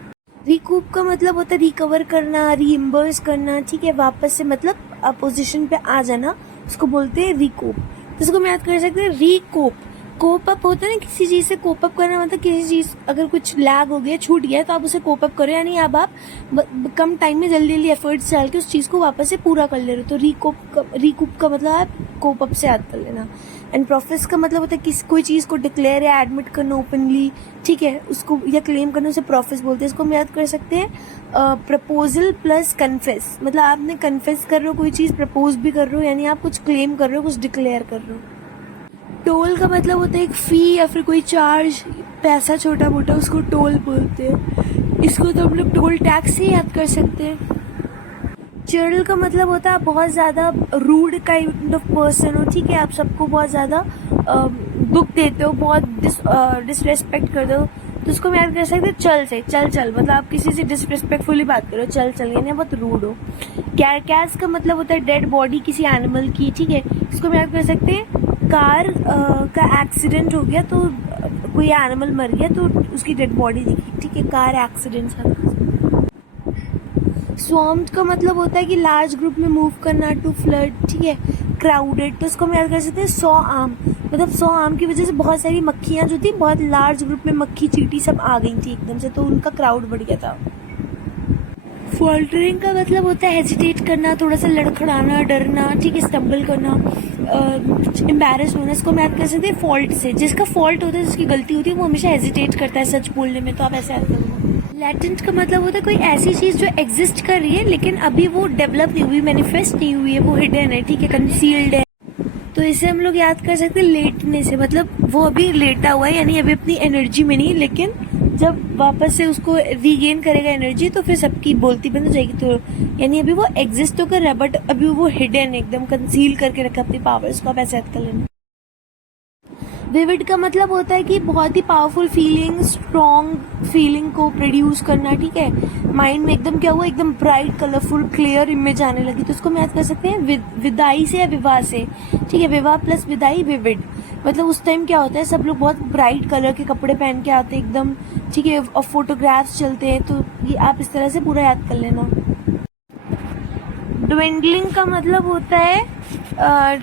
रिकूप का मतलब होता है रिकवर करना, रीइम्बर्स करना, ठीक है, वापस से मतलब पोजीशन पे आ जाना, उसको बोलते हैं रिकूप। तो इसको हम याद कर सकते हैं रिकोप। कोप अप होता है ना, किसी चीज से कोप अप करना, मतलब किसी चीज अगर कुछ लैग हो गया, छूट गया, तो आप उसे कोप अप करो, यानी अब आप कम टाइम में जल्दी जल्दी एफर्ट्स डाल के उस चीज को वापस से पूरा कर ले रहे हो। तो रिकूप का मतलब आप कोप अप से याद कर लेना। एंड प्रोफेस का मतलब होता है किसी कोई चीज को डिक्लेयर या एडमिट करना ओपनली, ठीक है, उसको या क्लेम करना, उसे प्रोफेस बोलते हैं। इसको हम याद कर सकते हैं प्रपोजल प्लस कन्फेस, मतलब आपने कन्फेस कर रहे हो कोई चीज, प्रपोज भी कर रहे हो, यानी आप कुछ क्लेम कर रहे हो, कुछ डिक्लेयर कर रहे हो। टोल का मतलब होता है एक फी या फिर कोई चार्ज, पैसा छोटा मोटा, उसको टोल बोलते हैं। इसको तो हम लोग टोल टैक्स ही याद कर सकते हैं। चर्ल का मतलब होता है बहुत ज़्यादा रूड काइंड ऑफ पर्सन हो, ठीक है, आप सबको बहुत ज़्यादा दुख देते हो, बहुत डिसरेस्पेक्ट करते हो, तो उसको हम याद कर सकते हैं चल, मतलब आप किसी से डिसरेस्पेक्टफुली बात करो, चल यानी बहुत रूड हो। कैरकैस का मतलब होता है डेड बॉडी किसी एनिमल की, ठीक है, इसको हम याद कर सकते हैं कार का एक्सीडेंट हो गया, तो कोई एनिमल मर गया तो उसकी डेड बॉडी दिखी, ठीक है, कार एक्सीडेंट था। स्वॉम्प्ड का मतलब होता है कि लार्ज ग्रुप में मूव करना, टू फ्लड, ठीक है, क्राउडेड, तो इसको हम याद कर सकते हैं 100 आम, मतलब 100 आम की वजह से बहुत सारी मक्खियां जो थी, बहुत लार्ज ग्रुप में मक्खी चींटी सब आ गई थी एकदम से, तो उनका क्राउड बढ़ गया था। फॉल्टरिंग का मतलब होता है हेजिटेट करना, थोड़ा सा लड़खड़ाना, डरना, ठीक है, स्टम्बल करना, एम्बैरेस होना। इसको हम याद कर सकते हैं फॉल्ट से, जिसका फॉल्ट होता है, जिसकी गलती होती है, वो हमेशा हेजिटेट करता है सच बोलने में, तो आप ऐसे याद करोगे। लैटेंट का मतलब होता है कोई ऐसी चीज जो एग्जिस्ट कर रही है लेकिन अभी वो डेवलप नहीं हुई, मैनिफेस्ट नहीं हुई है, वो हिडन है, ठीक है, कंसील्ड है, तो इसे हम लोग याद कर सकते हैं लेटने से, मतलब वो अभी लेटा हुआ है, यानी अभी अपनी एनर्जी में नहीं, लेकिन जब वापस से उसको रीगेन करेगा एनर्जी तो फिर सबकी बोलती बंद हो जाएगी, तो यानी अभी वो एग्जिस्ट तो कर रहा है बट अभी वो हिडन, एकदम कंसील करके रखा अपनी पावर्स को, आप ऐसे याद कर लेना। विविड का मतलब होता है कि बहुत ही पावरफुल फीलिंग, स्ट्रॉन्ग फीलिंग को प्रोड्यूस करना, ठीक है, माइंड में एकदम क्या हुआ, एकदम ब्राइट, कलरफुल, क्लियर इमेज आने लगी, तो इसको हम याद कर सकते हैं विदाई से या विवाह से, ठीक है, विवाह प्लस विदाई विविड, मतलब उस टाइम क्या होता है, सब लोग बहुत ब्राइट कलर के कपड़े पहन के आते हैं एकदम, ठीक है, और फोटोग्राफ्स चलते हैं, तो ये आप इस तरह से पूरा याद कर लेना। ड्वेंडलिंग का मतलब होता है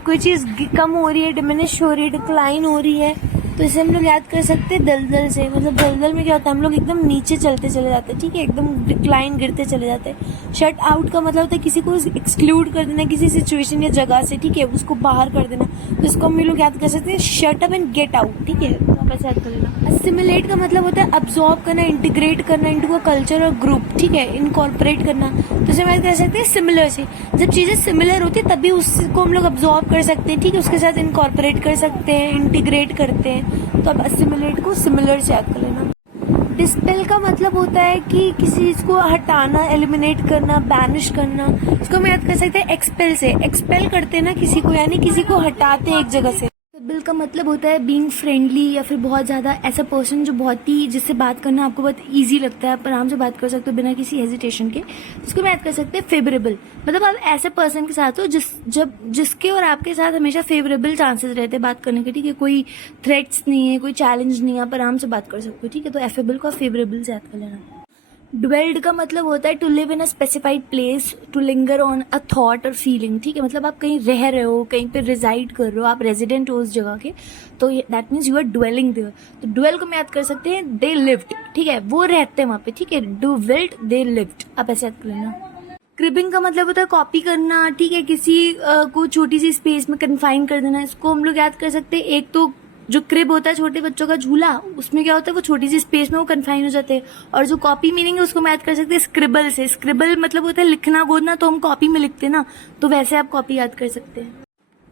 कोई चीज़ कम हो रही है, डिमिनिश हो रही है, डिक्लाइन हो रही है, तो इसे हम लोग याद कर सकते हैं दलदल से, मतलब दलदल में क्या होता है, हम लोग एकदम नीचे चलते चले जाते हैं, ठीक है, एकदम डिक्लाइन गिरते चले जाते हैं। शट आउट का मतलब होता है किसी को एक्सक्लूड कर देना किसी सिचुएशन या जगह से, ठीक है, उसको बाहर कर देना, तो इसको हम लोग याद कर सकते हैं shut up and get out, ठीक है, तो आप ऐसे याद कर लेना। असिमिलेट का मतलब होता है अब्सॉर्ब करना, इंटीग्रेट करना इनटू अ कल्चर और ग्रुप, ठीक है, इनकॉर्पोरेट करना, तो इसे हम याद कर सकते हैं सिमिलर से, जब चीज़ें सिमिलर होती है तभी उसको हम लोग अब्सॉर्ब कर सकते हैं, ठीक है, उसके साथ इनकॉर्पोरेट कर सकते हैं, इंटीग्रेट करते हैं, तो अब असिमिलेट को सिमिलर से याद कर लेना। डिस्पेल का मतलब होता है कि किसी चीज को हटाना, एलिमिनेट करना, बैनिश करना, इसको हम याद कर सकते हैं एक्सपेल से, एक्सपेल करते हैं ना किसी को, यानी किसी को हटाते हैं एक जगह से। बिल का मतलब होता है बीइंग फ्रेंडली या फिर बहुत ज़्यादा ऐसा पर्सन जो बहुत ही, जिससे बात करना आपको बहुत इजी लगता है, आप आराम से बात कर सकते हो बिना किसी हेजिटेशन के, इसको हम याद कर सकते हैं फेवरेबल, मतलब आप ऐसे पर्सन के साथ हो जिसके और आपके साथ हमेशा फेवरेबल चांसेस रहते हैं बात करने के, ठीक है, कोई थ्रेट्स नहीं है, कोई चैलेंज नहीं है, आप आराम से बात कर सकते हो, ठीक है, तो एफेबल को फेवरेबल से याद कर लेना। ड्वेल्ड का मतलब होता है to live in a specified place, to linger on a thought और फीलिंग, ठीक है, मतलब आप कहीं रह रहे हो, कहीं पे रिजाइड कर रहे हो, आप रेजिडेंट हो उस जगह के, तो that means you are dwelling there, तो ड्वेल को हम याद कर सकते हैं दे लिव्ड, ठीक है, वो रहते हैं वहाँ पे, ठीक है, ड्वेल्ड दे लिव्ड, आप ऐसे याद कर लेना। क्रिबिंग का मतलब होता है कॉपी करना, ठीक है, किसी को छोटी सी स्पेस में कन्फाइन कर देना, इसको हम लोग याद कर सकते हैं, एक तो जो क्रिब होता है छोटे बच्चों का झूला, उसमें क्या होता है वो छोटी सी स्पेस में वो कन्फाइन हो जाते हैं, और जो कॉपी मीनिंग है उसको हम याद कर सकते हैं स्क्रिबल से, स्क्रिबल मतलब होता है लिखना गोदना, तो हम कॉपी में लिखते हैं ना, तो वैसे आप कॉपी याद कर सकते हैं।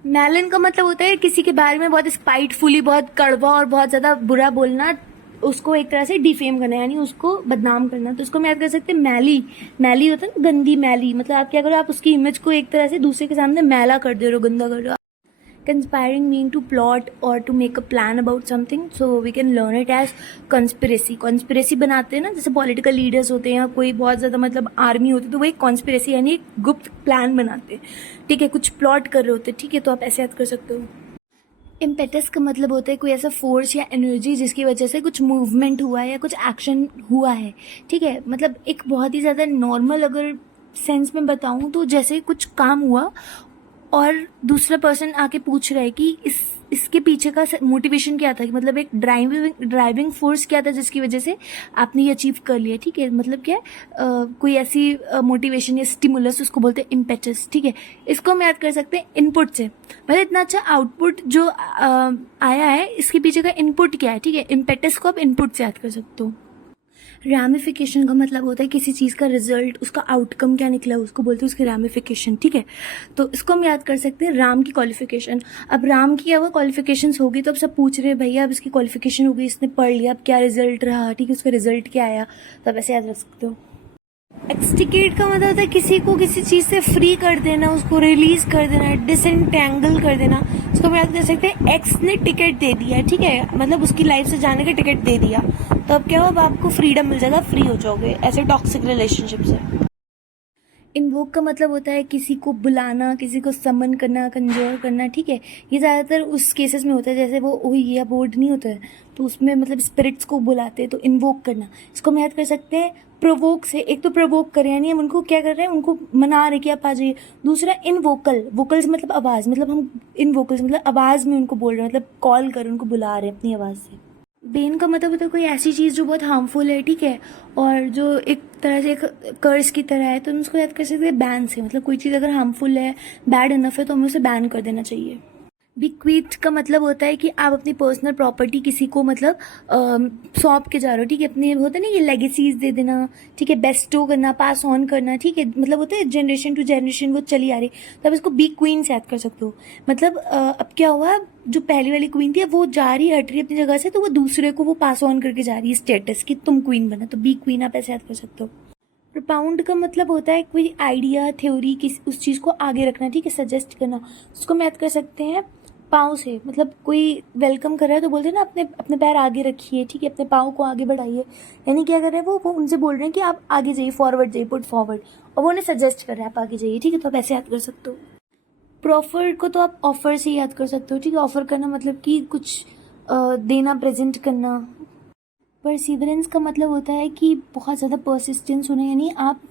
मैलन का मतलब होता है किसी के बारे में बहुत स्पाइटफुली, बहुत कड़वा और बहुत ज्यादा बुरा बोलना, उसको एक तरह से डिफेम करना, यानी उसको बदनाम करना, तो उसको हम याद कर सकते हैं मैली, मैली होता है ना गंदी, मैली मतलब आप क्या करो, आप उसकी इमेज को एक तरह से दूसरे के सामने मैला कर दे रहे हो, गंदा कर रहे हो। Conspiring mean to plot or to make a plan about something, so we can learn it as conspiracy. Conspiracy बनाते हैं ना, जैसे पॉलिटिकल लीडर्स होते हैं या कोई बहुत ज़्यादा मतलब आर्मी होती है, तो वही कॉन्स्पिरेसी यानी एक गुप्त प्लान बनाते हैं, ठीक है, कुछ प्लॉट कर रहे होते हैं, ठीक है, तो आप ऐसे याद कर सकते हो. इम्पेटस का मतलब होता है कोई ऐसा फोर्स या एनर्जी जिसकी वजह से कुछ मूवमेंट हुआ है या कुछ एक्शन हुआ है, ठीक है. मतलब एक बहुत ही ज़्यादा नॉर्मल अगर सेंस में बताऊँ तो जैसे कुछ काम हुआ और दूसरा पर्सन आके पूछ रहा है कि इसके पीछे का मोटिवेशन क्या था, कि मतलब एक ड्राइविंग फोर्स क्या था जिसकी वजह से आपने ये अचीव कर लिया, ठीक है. मतलब क्या है, कोई ऐसी मोटिवेशन या स्टिमुलस, उसको बोलते हैं इम्पेटस, ठीक है. इसको हम याद कर सकते हैं इनपुट से. मतलब इतना अच्छा आउटपुट जो आया है, इसके पीछे का इनपुट क्या है, ठीक है. इम्पेटस को आप इनपुट से याद कर सकते हो. रैमिफिकेशन का मतलब होता है किसी चीज़ का रिजल्ट, उसका आउटकम क्या निकला, उसको बोलते हैं उसके रैमिफिकेशन, ठीक है. तो इसको हम याद कर सकते हैं राम की क्वालिफिकेशन. अब राम की अब क्वालिफिकेशंस होगी तो अब सब पूछ रहे हैं भैया अब इसकी क्वालिफिकेशन हो गई, इसने पढ़ लिया, अब क्या रिजल्ट रहा, ठीक है, उसका रिजल्ट क्या आया, तो अब ऐसे याद रख सकते हो. एक्सटिकेट का मतलब होता है किसी को किसी चीज़ से फ्री कर देना, उसको रिलीज कर देना, डिसएंटेंगल कर देना. उसको हम याद कर सकते हैं एक्स ने टिकट दे दिया, ठीक है, मतलब उसकी लाइफ से जाने का टिकट दे दिया, तो अब क्या हो, अब आपको फ्रीडम मिल जाएगा, फ्री हो जाओगे, ऐसे टॉक्सिक रिलेशनशिप से. इन्वोक का मतलब होता है किसी को बुलाना, किसी को समन करना, कंजर करना, ठीक है. ये ज़्यादातर उस केसेस में होता है जैसे वो ओही या बोर्ड नहीं होता है, तो उसमें मतलब स्पिरिट्स को बुलाते हैं, तो इन्वोक करना. इसको हम याद कर सकते हैं प्रोवोक से. एक तो प्रोवोक कर यानी हम उनको क्या कर रहे हैं, उनको मना रहे कि आप आ जाइए. दूसरा इनवोकल, वोकल्स मतलब आवाज़, मतलब हम इनवोकल्स मतलब आवाज़ में उनको बोल रहे हैं, मतलब कॉल कर उनको बुला रहे हैं अपनी आवाज़ से. बेन का मतलब होता है कोई ऐसी चीज़ जो बहुत हार्मफुल है, ठीक है, और जो एक तरह से एक कर्स की तरह है, तो हम उसको याद कर सकते हैं बैन से. मतलब कोई चीज़ अगर हार्मफुल है, बैड इनफ है, तो हमें उसे बैन कर देना चाहिए. बिक्वीथ का मतलब होता है कि आप अपनी पर्सनल प्रॉपर्टी किसी को मतलब सौंप के जा रहे हो, ठीक है. अपने होता है ना ये लेगेसीज दे देना, ठीक है, बेस्टो करना, पास ऑन करना, ठीक है, मतलब होता है जनरेशन टू जनरेशन वो चली आ रही, तो आप इसको बी क्वीन से याद कर सकते हो. मतलब अब क्या हुआ, जो पहली वाली क्वीन थी वो जा रही हट रही अपनी जगह से, तो वो दूसरे को वो पास ऑन करके जा रही है स्टेटस कि तुम क्वीन बना, तो बी क्वीन आप ऐसे याद कर सकते हो. प्रोपाउंड का मतलब होता है कोई आइडिया, थ्योरी, किसी उस चीज़ को आगे रखना, ठीक है, सजेस्ट करना. उसको हम याद कर सकते हैं पाँव से. मतलब कोई वेलकम कर रहा है तो बोलते हैं ना अपने अपने पैर आगे रखिए, ठीक है, अपने पाँव को आगे बढ़ाइए, यानी क्या कर रहे हैं वो उनसे बोल रहे हैं कि आप आगे जाइए, फॉरवर्ड जाइए, पुट फॉरवर्ड, और वो उन्हें सजेस्ट कर रहे हैं आप आगे जाइए, ठीक है, तो आप ऐसे याद कर सकते हो. प्रॉफर को तो आप ऑफर से याद कर सकते हो, ठीक है. ऑफर करना मतलब कि कुछ देना, प्रेजेंट करना. परसिवरेंस का मतलब होता है कि बहुत ज़्यादा परसिस्टेंस होना, यानी आप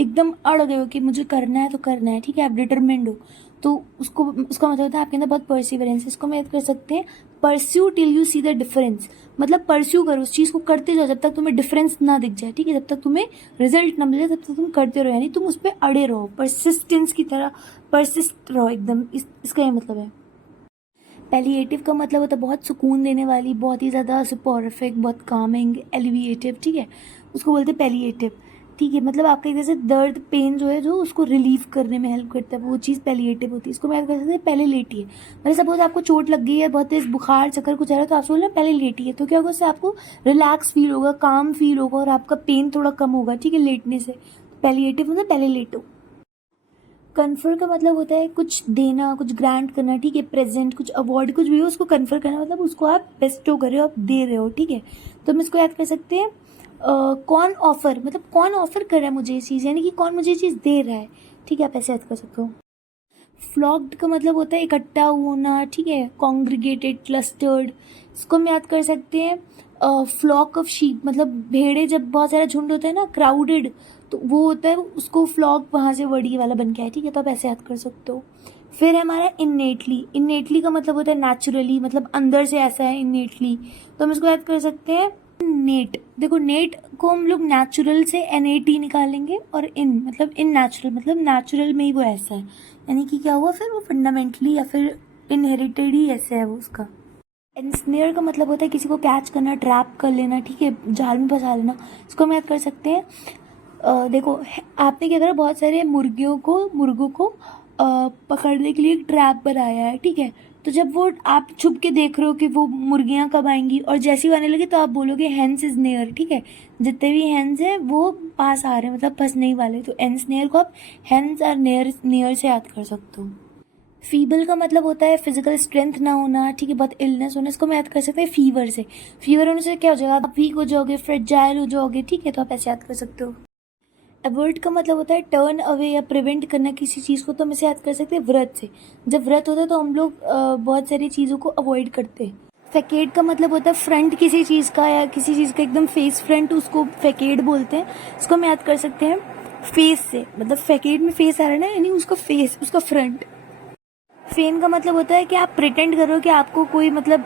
एकदम अड़ गए हो कि मुझे करना है तो करना है, ठीक है, आप डिटरमिन्ड हो, तो उसका मतलब होता है आपके अंदर बहुत परसिवरेंस है. इसको हम याद कर सकते हैं pursue till you see the difference. मतलब परस्यू करो, उस चीज़ को करते जाओ जब तक तुम्हें डिफरेंस ना दिख जाए, ठीक है, जब तक तुम्हें रिजल्ट ना मिले तब तक तुम करते रहो, यानी तुम उस पर अड़े रहो, परसिस्टेंस की तरह परसिस्ट रहो एकदम. इसका ये मतलब है. पैलिएटिव का मतलब होता है बहुत सुकून देने वाली, बहुत ही ज़्यादा सुपोरिफिक, बहुत कामिंग, एलिविएटिव, ठीक है, उसको बोलते हैं पैलिएटिव, ठीक है. मतलब आपका एक जैसे दर्द, पेन जो है जो उसको रिलीव करने में हेल्प करता है, वो चीज़ पैलिएटिव होती है. इसको मैं याद कर सकते हैं पहले लेटी है. मतलब सपोज आपको चोट लग गई है, बहुत तेज बुखार, चक्कर कुछ आ रहा है, तो आप बोल रहे हैं पहले लेटी है, तो क्या होगा, उससे आपको रिलैक्स फील होगा, काम फील होगा, और आपका पेन थोड़ा कम होगा, ठीक है, लेटने से. पैलिएटिव मतलब पहले लेटो. कन्फर का मतलब होता है कुछ देना, कुछ ग्रांट करना, ठीक है, प्रेजेंट, कुछ अवार्ड, कुछ भी हो, उसको कन्फर करना, मतलब उसको आप बेस्टो कर रहे हो, आप दे रहे हो, ठीक है. तो हम इसको याद कर सकते हैं कौन ऑफर, मतलब कौन ऑफर कर रहा है मुझे ये चीज़, यानी कि कौन मुझे ये चीज़ दे रहा है, ठीक है, आप ऐसे याद कर सकते हो. फ्लॉक्ड का मतलब होता है इकट्ठा होना, ठीक है, कॉन्ग्रीगेटेड, क्लस्टर्ड. इसको हम याद कर सकते हैं फ्लॉक ऑफ शीप. मतलब भेड़े, जब बहुत सारा झुंड होता है ना, क्राउडेड, तो वो होता है, उसको फ्लॉक वहाँ से वर्ड ये वाला बन के है, ठीक है, तो आप ऐसे याद कर सकते हो. फिर है हमारा इन्नेटली. इन्नेटली का मतलब होता है नेचुरली, मतलब अंदर से ऐसा है इन्नेटली, तो हम इसको याद कर सकते हैं नेट. देखो नेट को हम लोग नेचुरल से NAT निकालेंगे, और इन मतलब इन नेचुरल, मतलब नेचुरल में ही वो ऐसा है, यानी कि क्या हुआ, फिर वो फंडामेंटली या फिर इनहेरिटेड ही ऐसा है वो उसका. एनस्नेयर का मतलब होता है किसी को कैच करना, ट्रैप कर लेना, ठीक है, जाल में फंसा लेना. इसको हम याद कर सकते हैं देखो आपने क्या करा, बहुत सारे मुर्गों को पकड़ने के लिए एक ट्रैप बनाया है, ठीक है, तो जब वो आप छुप के देख रहे हो कि वो मुर्गियाँ कब आएंगी, और जैसी वो आने लगे तो आप बोलोगे हेंस इज नियर, ठीक है, जितने भी हेंस हैं वो पास आ रहे हैं, मतलब फंसने ही वाले, तो एनस्नेयर को आप हेंस और नियर से याद कर सकते हो. फीबल का मतलब होता है फिजिकल स्ट्रेंथ ना होना, ठीक है, बहुत इलनेस होना। इसको हम याद कर सकते हैं फीवर से। फीवर होने से क्या हो जाएगा, आप वीक हो जाओगे, फ्रेजाइल हो जाओगे, ठीक है, तो आप ऐसे याद कर सकते हो। अवॉइड का मतलब होता है टर्न अवे या प्रिवेंट करना किसी चीज़ को, तो हम इसे याद कर सकते हैं व्रत से। जब व्रत होता है तो हम लोग बहुत सारी चीज़ों को अवॉइड करते हैं। फैकेड का मतलब होता है फ्रंट किसी चीज़ का या किसी चीज़ का एकदम फेस फ्रंट, उसको फैकेड बोलते हैं। इसको हम याद कर सकते हैं फेस से, मतलब फैकेड में फेस आ रहा है ना, यानी उसका फेस, उसका फ्रंट। फेन का मतलब होता है कि आप प्रिटेंड करो कि आपको कोई मतलब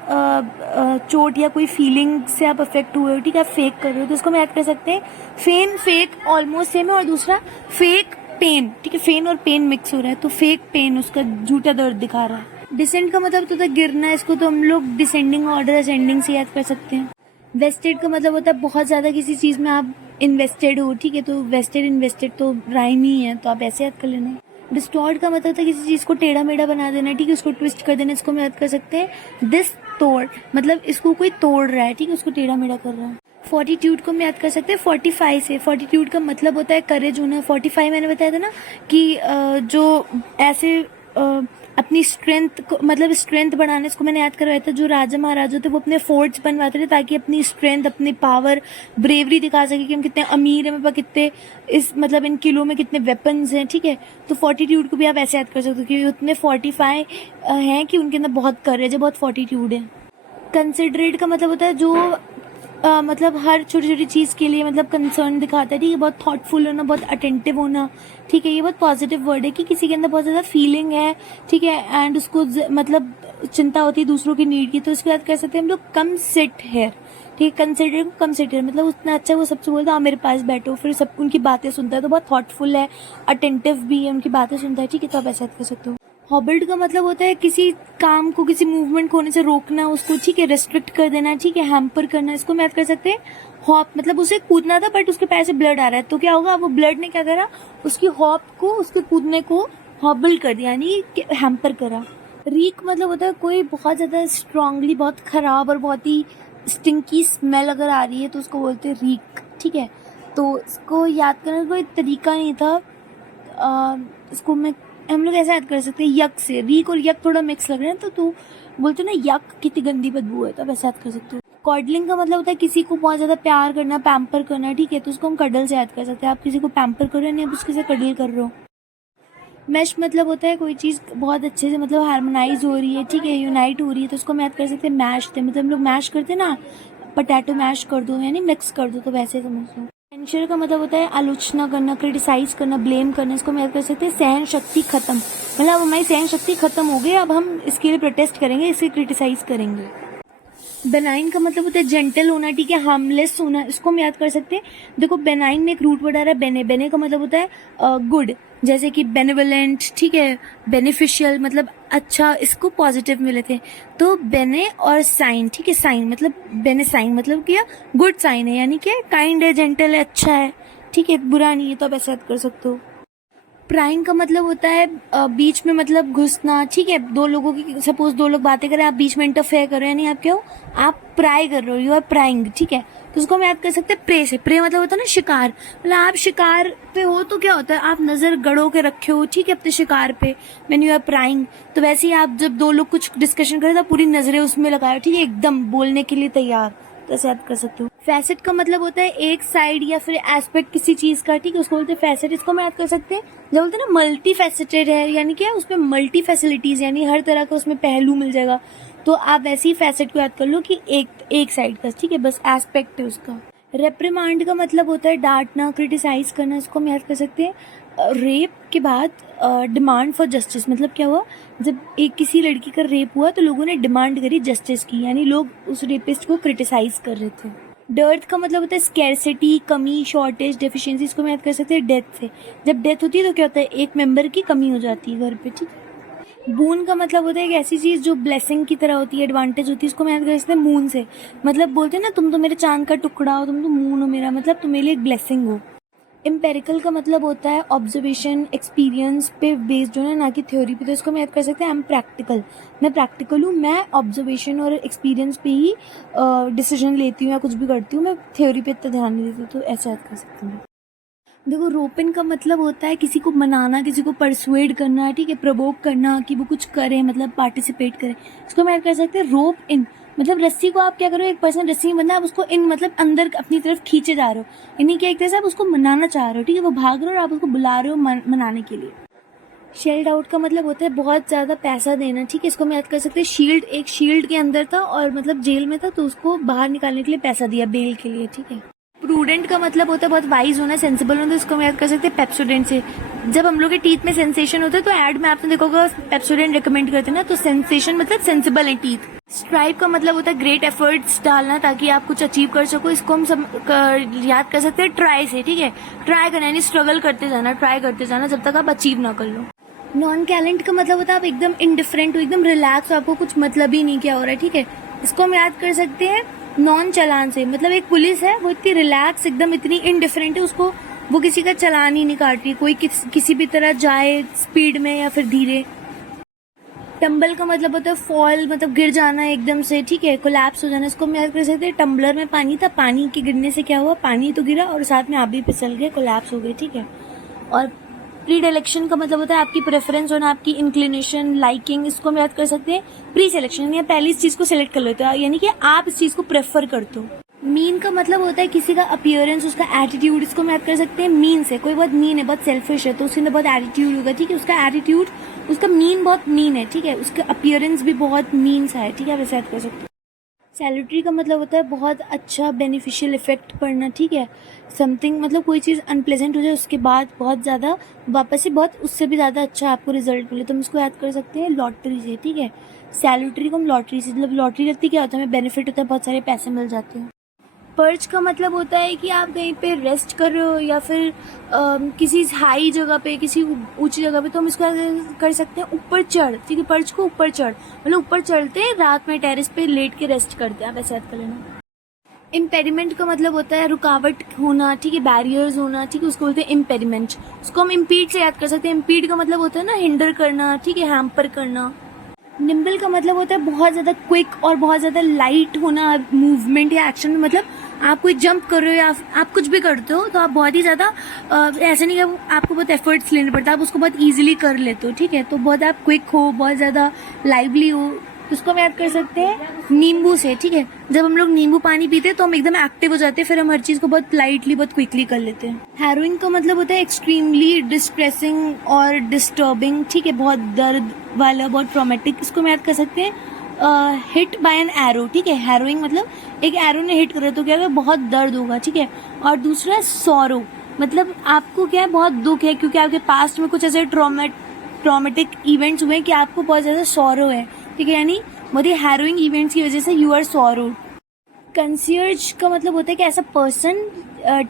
चोट या कोई फीलिंग से आप अफेक्ट हुए हो, ठीक है, आप फेक कर रहे हो, तो इसको हम याद कर सकते हैं फेन, फेक ऑलमोस्ट सेम है। और दूसरा फेक पेन, ठीक है, फेन और पेन मिक्स हो रहा है, तो फेक पेन उसका झूठा दर्द दिखा रहा है। डिसेंट का मतलब तो था गिरना, इसको तो हम लोग डिसेंडिंग ऑर्डर असेंडिंग से याद कर सकते हैं। वेस्टेड का मतलब होता है बहुत ज़्यादा किसी चीज़ में आप इन्वेस्टेड हो, ठीक है, तो वेस्टेड इन्वेस्टेड तो राइम ही है, तो आप ऐसे याद कर लेना। डिस्टॉर्ट का मतलब था किसी चीज़ को टेढ़ा मेढ़ा बना देना, ठीक है, उसको ट्विस्ट कर देना, इसको हम याद कर सकते हैं दिस तोड़, मतलब इसको कोई तोड़ रहा है, ठीक है, उसको टेढ़ा मेढ़ा कर रहा है। फोर्टिट्यूड को हम याद कर सकते हैं 45 से। फोर्टिट्यूड का मतलब होता है करेज होना। 45 मैंने बताया था ना कि जो ऐसे अपनी स्ट्रेंथ को, मतलब स्ट्रेंथ बढ़ाने, इसको मैंने याद करवाया था, जो राजा महाराजा थे वो अपने फोर्ट्स बनवाते थे ताकि अपनी स्ट्रेंथ, अपनी पावर, ब्रेवरी दिखा सके कि हम कितने अमीर हैं, मेरे पास कितने इस मतलब इन किलों में कितने वेपन्स हैं, ठीक है। तो फोर्टिट्यूड को भी आप ऐसे याद कर सकते हो कि उतने 45 हैं कि उनके अंदर बहुत करेज है, बहुत फोर्टिट्यूड है। कंसिडरेट का मतलब होता है जो मतलब हर छोटी छोटी चीज़ के लिए मतलब कंसर्न दिखाता है, ठीक है, बहुत थॉटफुल होना, बहुत अटेंटिव होना, ठीक है, ये बहुत पॉजिटिव वर्ड है कि किसी के अंदर बहुत ज़्यादा फीलिंग है, ठीक है, एंड उसको मतलब चिंता होती है दूसरों की नीड की, तो इसको याद कर सकते हैं हम लोग कम सिट हेयर, ठीक है, कंसिडर को कम सिट हेयर, मतलब उतना अच्छा वो सबसे बोलता है मेरे पास बैठो, फिर सब उनकी बातें सुनता है, तो बहुत थॉटफुल है, अटेंटिव भी है, उनकी बातें सुनता है, ठीक है, तो आप ऐसा याद कर सकते हो। हॉबिल्ड का मतलब होता है किसी काम को, किसी मूवमेंट को होने से रोकना उसको, ठीक है, रेस्ट्रिक्ट कर देना, ठीक है, हैम्पर करना, इसको हम याद कर सकते हैं हॉप, मतलब उसे कूदना था बट उसके पैर से ब्लड आ रहा है, तो क्या होगा, वो ब्लड ने क्या करा, उसकी हॉप को, उसके कूदने को हॉबिल्ड कर दिया, यानी हैम्पर करा। रीक मतलब होता है कोई बहुत ज्यादा स्ट्रांगली, बहुत खराब और बहुत ही स्टिंकी स्मेल अगर आ रही है तो उसको बोलते हैं रीक, ठीक है, तो इसको याद करने का कोई तरीका नहीं था। इसको मैं हम लोग ऐसा याद कर सकते हैं यक से। रीक और यक थोड़ा मिक्स लग रहा है, तो बोलते ना यक कितनी गंदी बदबू है, तो आप ऐसा याद कर सकते हो। कॉडलिंग का मतलब होता है किसी को बहुत ज़्यादा प्यार करना, पैम्पर करना, ठीक है, तो उसको हम कडल से याद कर सकते हैं। आप किसी को पैम्पर कर रहे हो, नहीं आप उसके से कडल कर रहे हो। मैश मतलब होता है कोई चीज़ बहुत अच्छे से मतलब हार्मोनाइज हो रही है, ठीक है, यूनाइट हो रही है, तो उसको हम याद कर सकते हैं मैश थे, मतलब हम लोग मैश करते हैं ना, पोटैटो मैश कर दो यानी मिक्स कर दो, तो वैसे समझ लो। सेंशर का मतलब होता है आलोचना करना, क्रिटिसाइज करना, ब्लेम करना, इसको हम याद कर सकते हैं सहन शक्ति खत्म, मतलब अब हमारी सहन शक्ति खत्म हो गई, अब हम इसके लिए प्रोटेस्ट करेंगे, इसे क्रिटिसाइज करेंगे। बेनाइन का मतलब होता है जेंटल होना, ठीक है, हार्मलेस होना, इसको हम याद कर सकते हैं। देखो बेनाइन में एक रूट वर्ड आ रहा है बेने, बेने का मतलब होता है गुड, जैसे कि बेनिवलेंट, ठीक है, बेनिफिशियल, मतलब अच्छा, इसको पॉजिटिव में लेते हैं, तो बेने और साइन, ठीक है, साइन मतलब बेने साइन मतलब क्या, गुड साइन है, यानी क्या, काइंड है, जेंटल है, अच्छा है, ठीक है, बुरा नहीं है, तो आप ऐसा याद कर सकते हो। प्राइंग का मतलब होता है बीच में मतलब घुसना, ठीक है, दो लोगों की, सपोज दो लोग बातें करें, आप बीच में इंटरफेयर कर रहे हैं, यानी आप क्या हो, आप प्राई कर रहे हो, यू आर प्राइंग, ठीक है, तो उसको हम याद कर सकते हैं प्रे से। प्रे मतलब होता है ना शिकार, मतलब आप शिकार पे हो तो क्या होता है, आप नजर गड़ो के रखे हो, ठीक है, अपने शिकार पे, मैन यू आर प्राइंग, तो वैसे ही आप जब दो लोग कुछ डिस्कशन करें तो पूरी नजरें उसमें लगाओ, ठीक है, एकदम बोलने के लिए तैयार, तो ऐसे याद कर सकते हो। फैसेट का मतलब होता है एक साइड या फिर एस्पेक्ट किसी चीज का, ठीक है, उसको बोलते हैं फैसेट, इसको हम याद कर सकते हैं जब बोलते हैं ना मल्टी फैसेटेड है, यानी क्या, उसमें मल्टी फैसिलिटीज, यानी हर तरह का उसमें पहलू मिल जाएगा, तो आप वैसे ही फैसेट को याद कर लो कि एक साइड का, ठीक है, बस एस्पेक्ट है उसका। रेप्रिमांड का मतलब होता है डांटना, क्रिटिसाइज करना, इसको हम याद कर सकते हैं रेप के बाद डिमांड फॉर जस्टिस, मतलब क्या हुआ, जब एक किसी लड़की का रेप हुआ तो लोगों ने डिमांड करी जस्टिस की, यानी लोग उस रेपिस्ट को क्रिटिसाइज कर रहे थे। डर्थ का मतलब होता है स्कैरसिटी, कमी, शॉर्टेज, डेफिशिएंसी, इसको हम याद कर सकते हैं डेथ से। जब डेथ होती है तो क्या होता है, एक मेंबर की कमी हो जाती है घर पे, ठीक है। बून का मतलब होता है एक ऐसी चीज जो ब्लेसिंग की तरह होती है, एडवांटेज होती है, इसको हम याद कर सकते हैं मून से, मतलब बोलते हैं ना तुम तो मेरे चांद का टुकड़ा हो, तुम तो मून हो मेरा, मतलब तुम्हारे लिए एक ब्लेसिंग हो। एम्पेरिकल का मतलब होता है ऑब्जर्वेशन, एक्सपीरियंस पे बेस्ड जो है, ना कि थ्योरी पे, तो इसको हम याद कर सकते हैं आई एम प्रैक्टिकल, मैं प्रैक्टिकल हूँ, मैं ऑब्जर्वेशन और एक्सपीरियंस पे ही डिसीजन लेती हूँ या कुछ भी करती हूँ, मैं थ्योरी पे इतना ध्यान नहीं देती, तो ऐसा याद कर सकती हूँ। देखो, रोपिन का मतलब होता है किसी को मनाना, किसी को परसुएड करना, ठीक है, प्रवोक करना कि वो कुछ करे, मतलब पार्टिसिपेट करे। इसको हम ऐड कर सकते हैं रोप इन, मतलब रस्सी को आप क्या करो, एक पर्सन रस्सी में बंधा, आप उसको इन मतलब अंदर अपनी तरफ खींचे जा रहे हो, यानी कि एक तरह से आप उसको मनाना चाह रहे हो, ठीक है, वो भाग रहे हो और आप उसको बुला रहे हो मनाने के लिए। शेल्ड आउट का मतलब होता है बहुत ज़्यादा पैसा देना, ठीक है, इसको हम याद कर सकते हैं शील्ड, एक शील्ड के अंदर था और मतलब जेल में था, तो उसको बाहर निकालने के लिए पैसा दिया, बेल के लिए, ठीक है। प्रूडेंट का मतलब होता है बहुत वाइज होना, सेंसिबल होना, तो इसको हम याद कर सकते हैं पेप्सोडेंट से। जब हम लोग के टीथ में सेंसेशन होता है तो ऐड में आपने देखोगा पेप्सोडेंट रिकमेंड करते हैं ना, तो सेंसेशन मतलब सेंसिबल है टीथ। स्ट्राइप का मतलब होता है ग्रेट एफर्ट्स डालना ताकि आप कुछ अचीव कर सको, इसको हम सब याद कर सकते हैं ट्राई से, ठीक है, ट्राई करना यानी स्ट्रगल करते जाना, ट्राई करते जाना जब तक आप अचीव ना कर लो। नॉन कैलेंट का मतलब होता है आप एकदम इंडिफरेंट हो, एकदम रिलैक्स हो, आपको कुछ मतलब ही नहीं क्या हो रहा है, ठीक है, इसको हम याद कर सकते हैं नॉन चालान से। मतलब एक पुलिस है, वो इतनी रिलैक्स, एकदम इतनी इंडिफरेंट है, उसको वो किसी का चालान ही नहीं काट रही, कोई किसी भी तरह जाए स्पीड में या फिर धीरे। टम्बल का मतलब होता है फॉल, मतलब गिर जाना एकदम से, ठीक है, कोलैप्स हो जाना, इसको हम याद कर सकते हैं टम्बलर में पानी था, पानी के गिरने से क्या हुआ, पानी तो गिरा और साथ में आप भी फिसल गए, कोलैप्स हो गए, ठीक है। और प्रीडिलेक्शन का मतलब होता है आपकी प्रेफरेंस होना, आपकी इंक्लिनेशन, लाइकिंग, इसको हम याद कर सकते हैं प्री सिलेक्शन, यानी पहले इस चीज को सिलेक्ट कर लेते हो, यानी कि आप इस चीज को प्रेफर करते हो। मीन का मतलब होता है किसी का अपीयरेंस, उसका एटीट्यूड, इसको हम याद कर सकते हैं मीन से। कोई बहुत मीन है, बहुत सेल्फिश है, तो उसके अंदर बहुत एटीट्यूड होगा, ठीक है, उसका एटीट्यूड, उसका मीन बहुत मीन है, ठीक है, उसका अपीयरेंस भी बहुत मीन सा है, ठीक है, आप ऐसे याद कर सकते हो। सैलूटरी का मतलब होता है बहुत अच्छा बेनिफिशियल इफेक्ट पड़ना, ठीक है, समथिंग मतलब कोई चीज़ अनप्लेजेंट हो जाए उसके बाद बहुत ज़्यादा वापस से बहुत उससे भी ज़्यादा अच्छा आपको रिजल्ट मिले, तो हम इसको याद कर सकते हैं लॉटरी से, ठीक है। सैलूटरी को हम लॉटरी से, मतलब लॉटरी लगती क्या होता है, हमें बेनिफिट होता है, बहुत सारे पैसे मिल जाते हैं। पर्च का मतलब होता है कि आप कहीं पे रेस्ट कर रहे हो या फिर किसी हाई जगह पे, किसी ऊंची जगह पे, तो हम इसको कर सकते हैं ऊपर चढ़, ठीक है, पर्च को ऊपर चढ़, मतलब ऊपर चढ़ते हैं, रात में टेरेस पे लेट के रेस्ट करते हैं, आप ऐसे याद कर लेना। इम्पेडिमेंट का मतलब होता है रुकावट होना, ठीक है, बैरियर्स होना, ठीक है, उसको बोलते हैं इम्पेडिमेंट। उसको हम इम्पीड से याद कर सकते हैं, इम्पीड का मतलब होता है ना हिंडर करना, ठीक है, हैम्पर करना। निम्बल का मतलब होता है बहुत ज्यादा क्विक और बहुत ज्यादा लाइट होना मूवमेंट या एक्शन में, मतलब आप कोई जंप कर रहे हो या आप कुछ भी करते हो तो आप बहुत ही ज्यादा ऐसे नहीं कि आपको बहुत एफर्ट्स लेने पड़ते, आप उसको बहुत इजीली कर लेते हो, ठीक है, तो बहुत आप क्विक हो, बहुत ज्यादा लाइवली हो, उसको हम याद कर सकते हैं नींबू से, ठीक है, जब हम लोग नींबू पानी पीते हैं तो हम एकदम एक्टिव हो जाते हैं, फिर हम हर चीज को बहुत लाइटली, बहुत क्विकली कर लेते हैं। हैरोइंग का मतलब होता है एक्सट्रीमली डिस्ट्रेसिंग और डिस्टर्बिंग, ठीक है, बहुत दर्द वाला, बहुत ट्रॉमेटिक, इसको हम याद कर सकते हैं हिट बाय एन एरो, ठीक है, हैरोइंग मतलब एक एरो ने हिट करा तो क्या है, बहुत दर्द होगा, ठीक है। और दूसरा सॉरो, मतलब आपको क्या है, बहुत दुख है क्योंकि आपके पास्ट में कुछ ऐसे ट्रॉमेटिक इवेंट्स हुए कि आपको बहुत ज्यादा सॉरो है, ठीक है, यानी बहुत ही हैरोइंग इवेंट्स की वजह से यू आर सॉरोड। कंसियर्ज का मतलब होता है कि ऐसा पर्सन,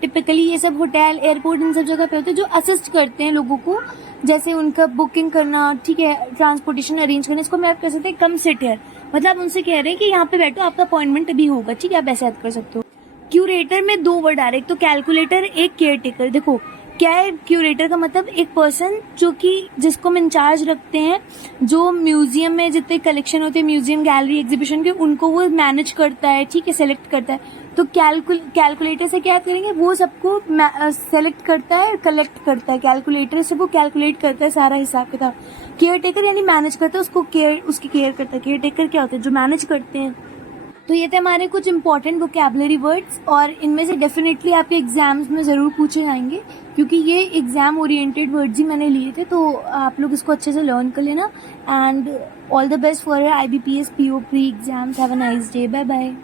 टिपिकली ये सब होटल, एयरपोर्ट, इन सब जगह पे होते हैं जो असिस्ट करते हैं लोगों को, जैसे उनका बुकिंग करना, ठीक है, ट्रांसपोर्टेशन अरेंज करना, इसको हम याद कर सकते हैं कम सिट हियर, मतलब उनसे कह रहे हैं कि यहाँ पे बैठो, आपका अपॉइंटमेंट अभी होगा, ठीक है, आप ऐसे याद कर सकते हो। क्यूरेटर में दो वर्ड आ रहे हैं, एक तो कैलकुलेटर, एक केयर टेकर। देखो क्या है क्यूरेटर का मतलब, एक पर्सन जो कि जिसको हम इंचार्ज रखते हैं, जो म्यूजियम में जितने कलेक्शन होते हैं, म्यूजियम, गैलरी, एग्जीबिशन के, उनको वो मैनेज करता है, ठीक है, सेलेक्ट करता है। तो कैलकुलेटर से क्या करेंगे, वो सबको सेलेक्ट करता है, कलेक्ट करता है, कैलकुलेटर से वो कैलकुलेट करता है सारा हिसाब किताब। केयर टेकर यानी मैनेज करता है, उसकी केयर करता है। केयर टेकर क्या होता है, जो मैनेज करते हैं। तो ये थे हमारे कुछ इंपॉर्टेंट वोकैबुलरी वर्ड्स, और इनमें से डेफिनेटली आपके एग्जाम्स में ज़रूर पूछे जाएंगे क्योंकि ये एग्जाम ओरिएंटेड वर्ड्स ही मैंने लिए थे, तो आप लोग इसको अच्छे से लर्न कर लेना। And all the best for IBPS PO pre exams. Have a nice day, bye bye.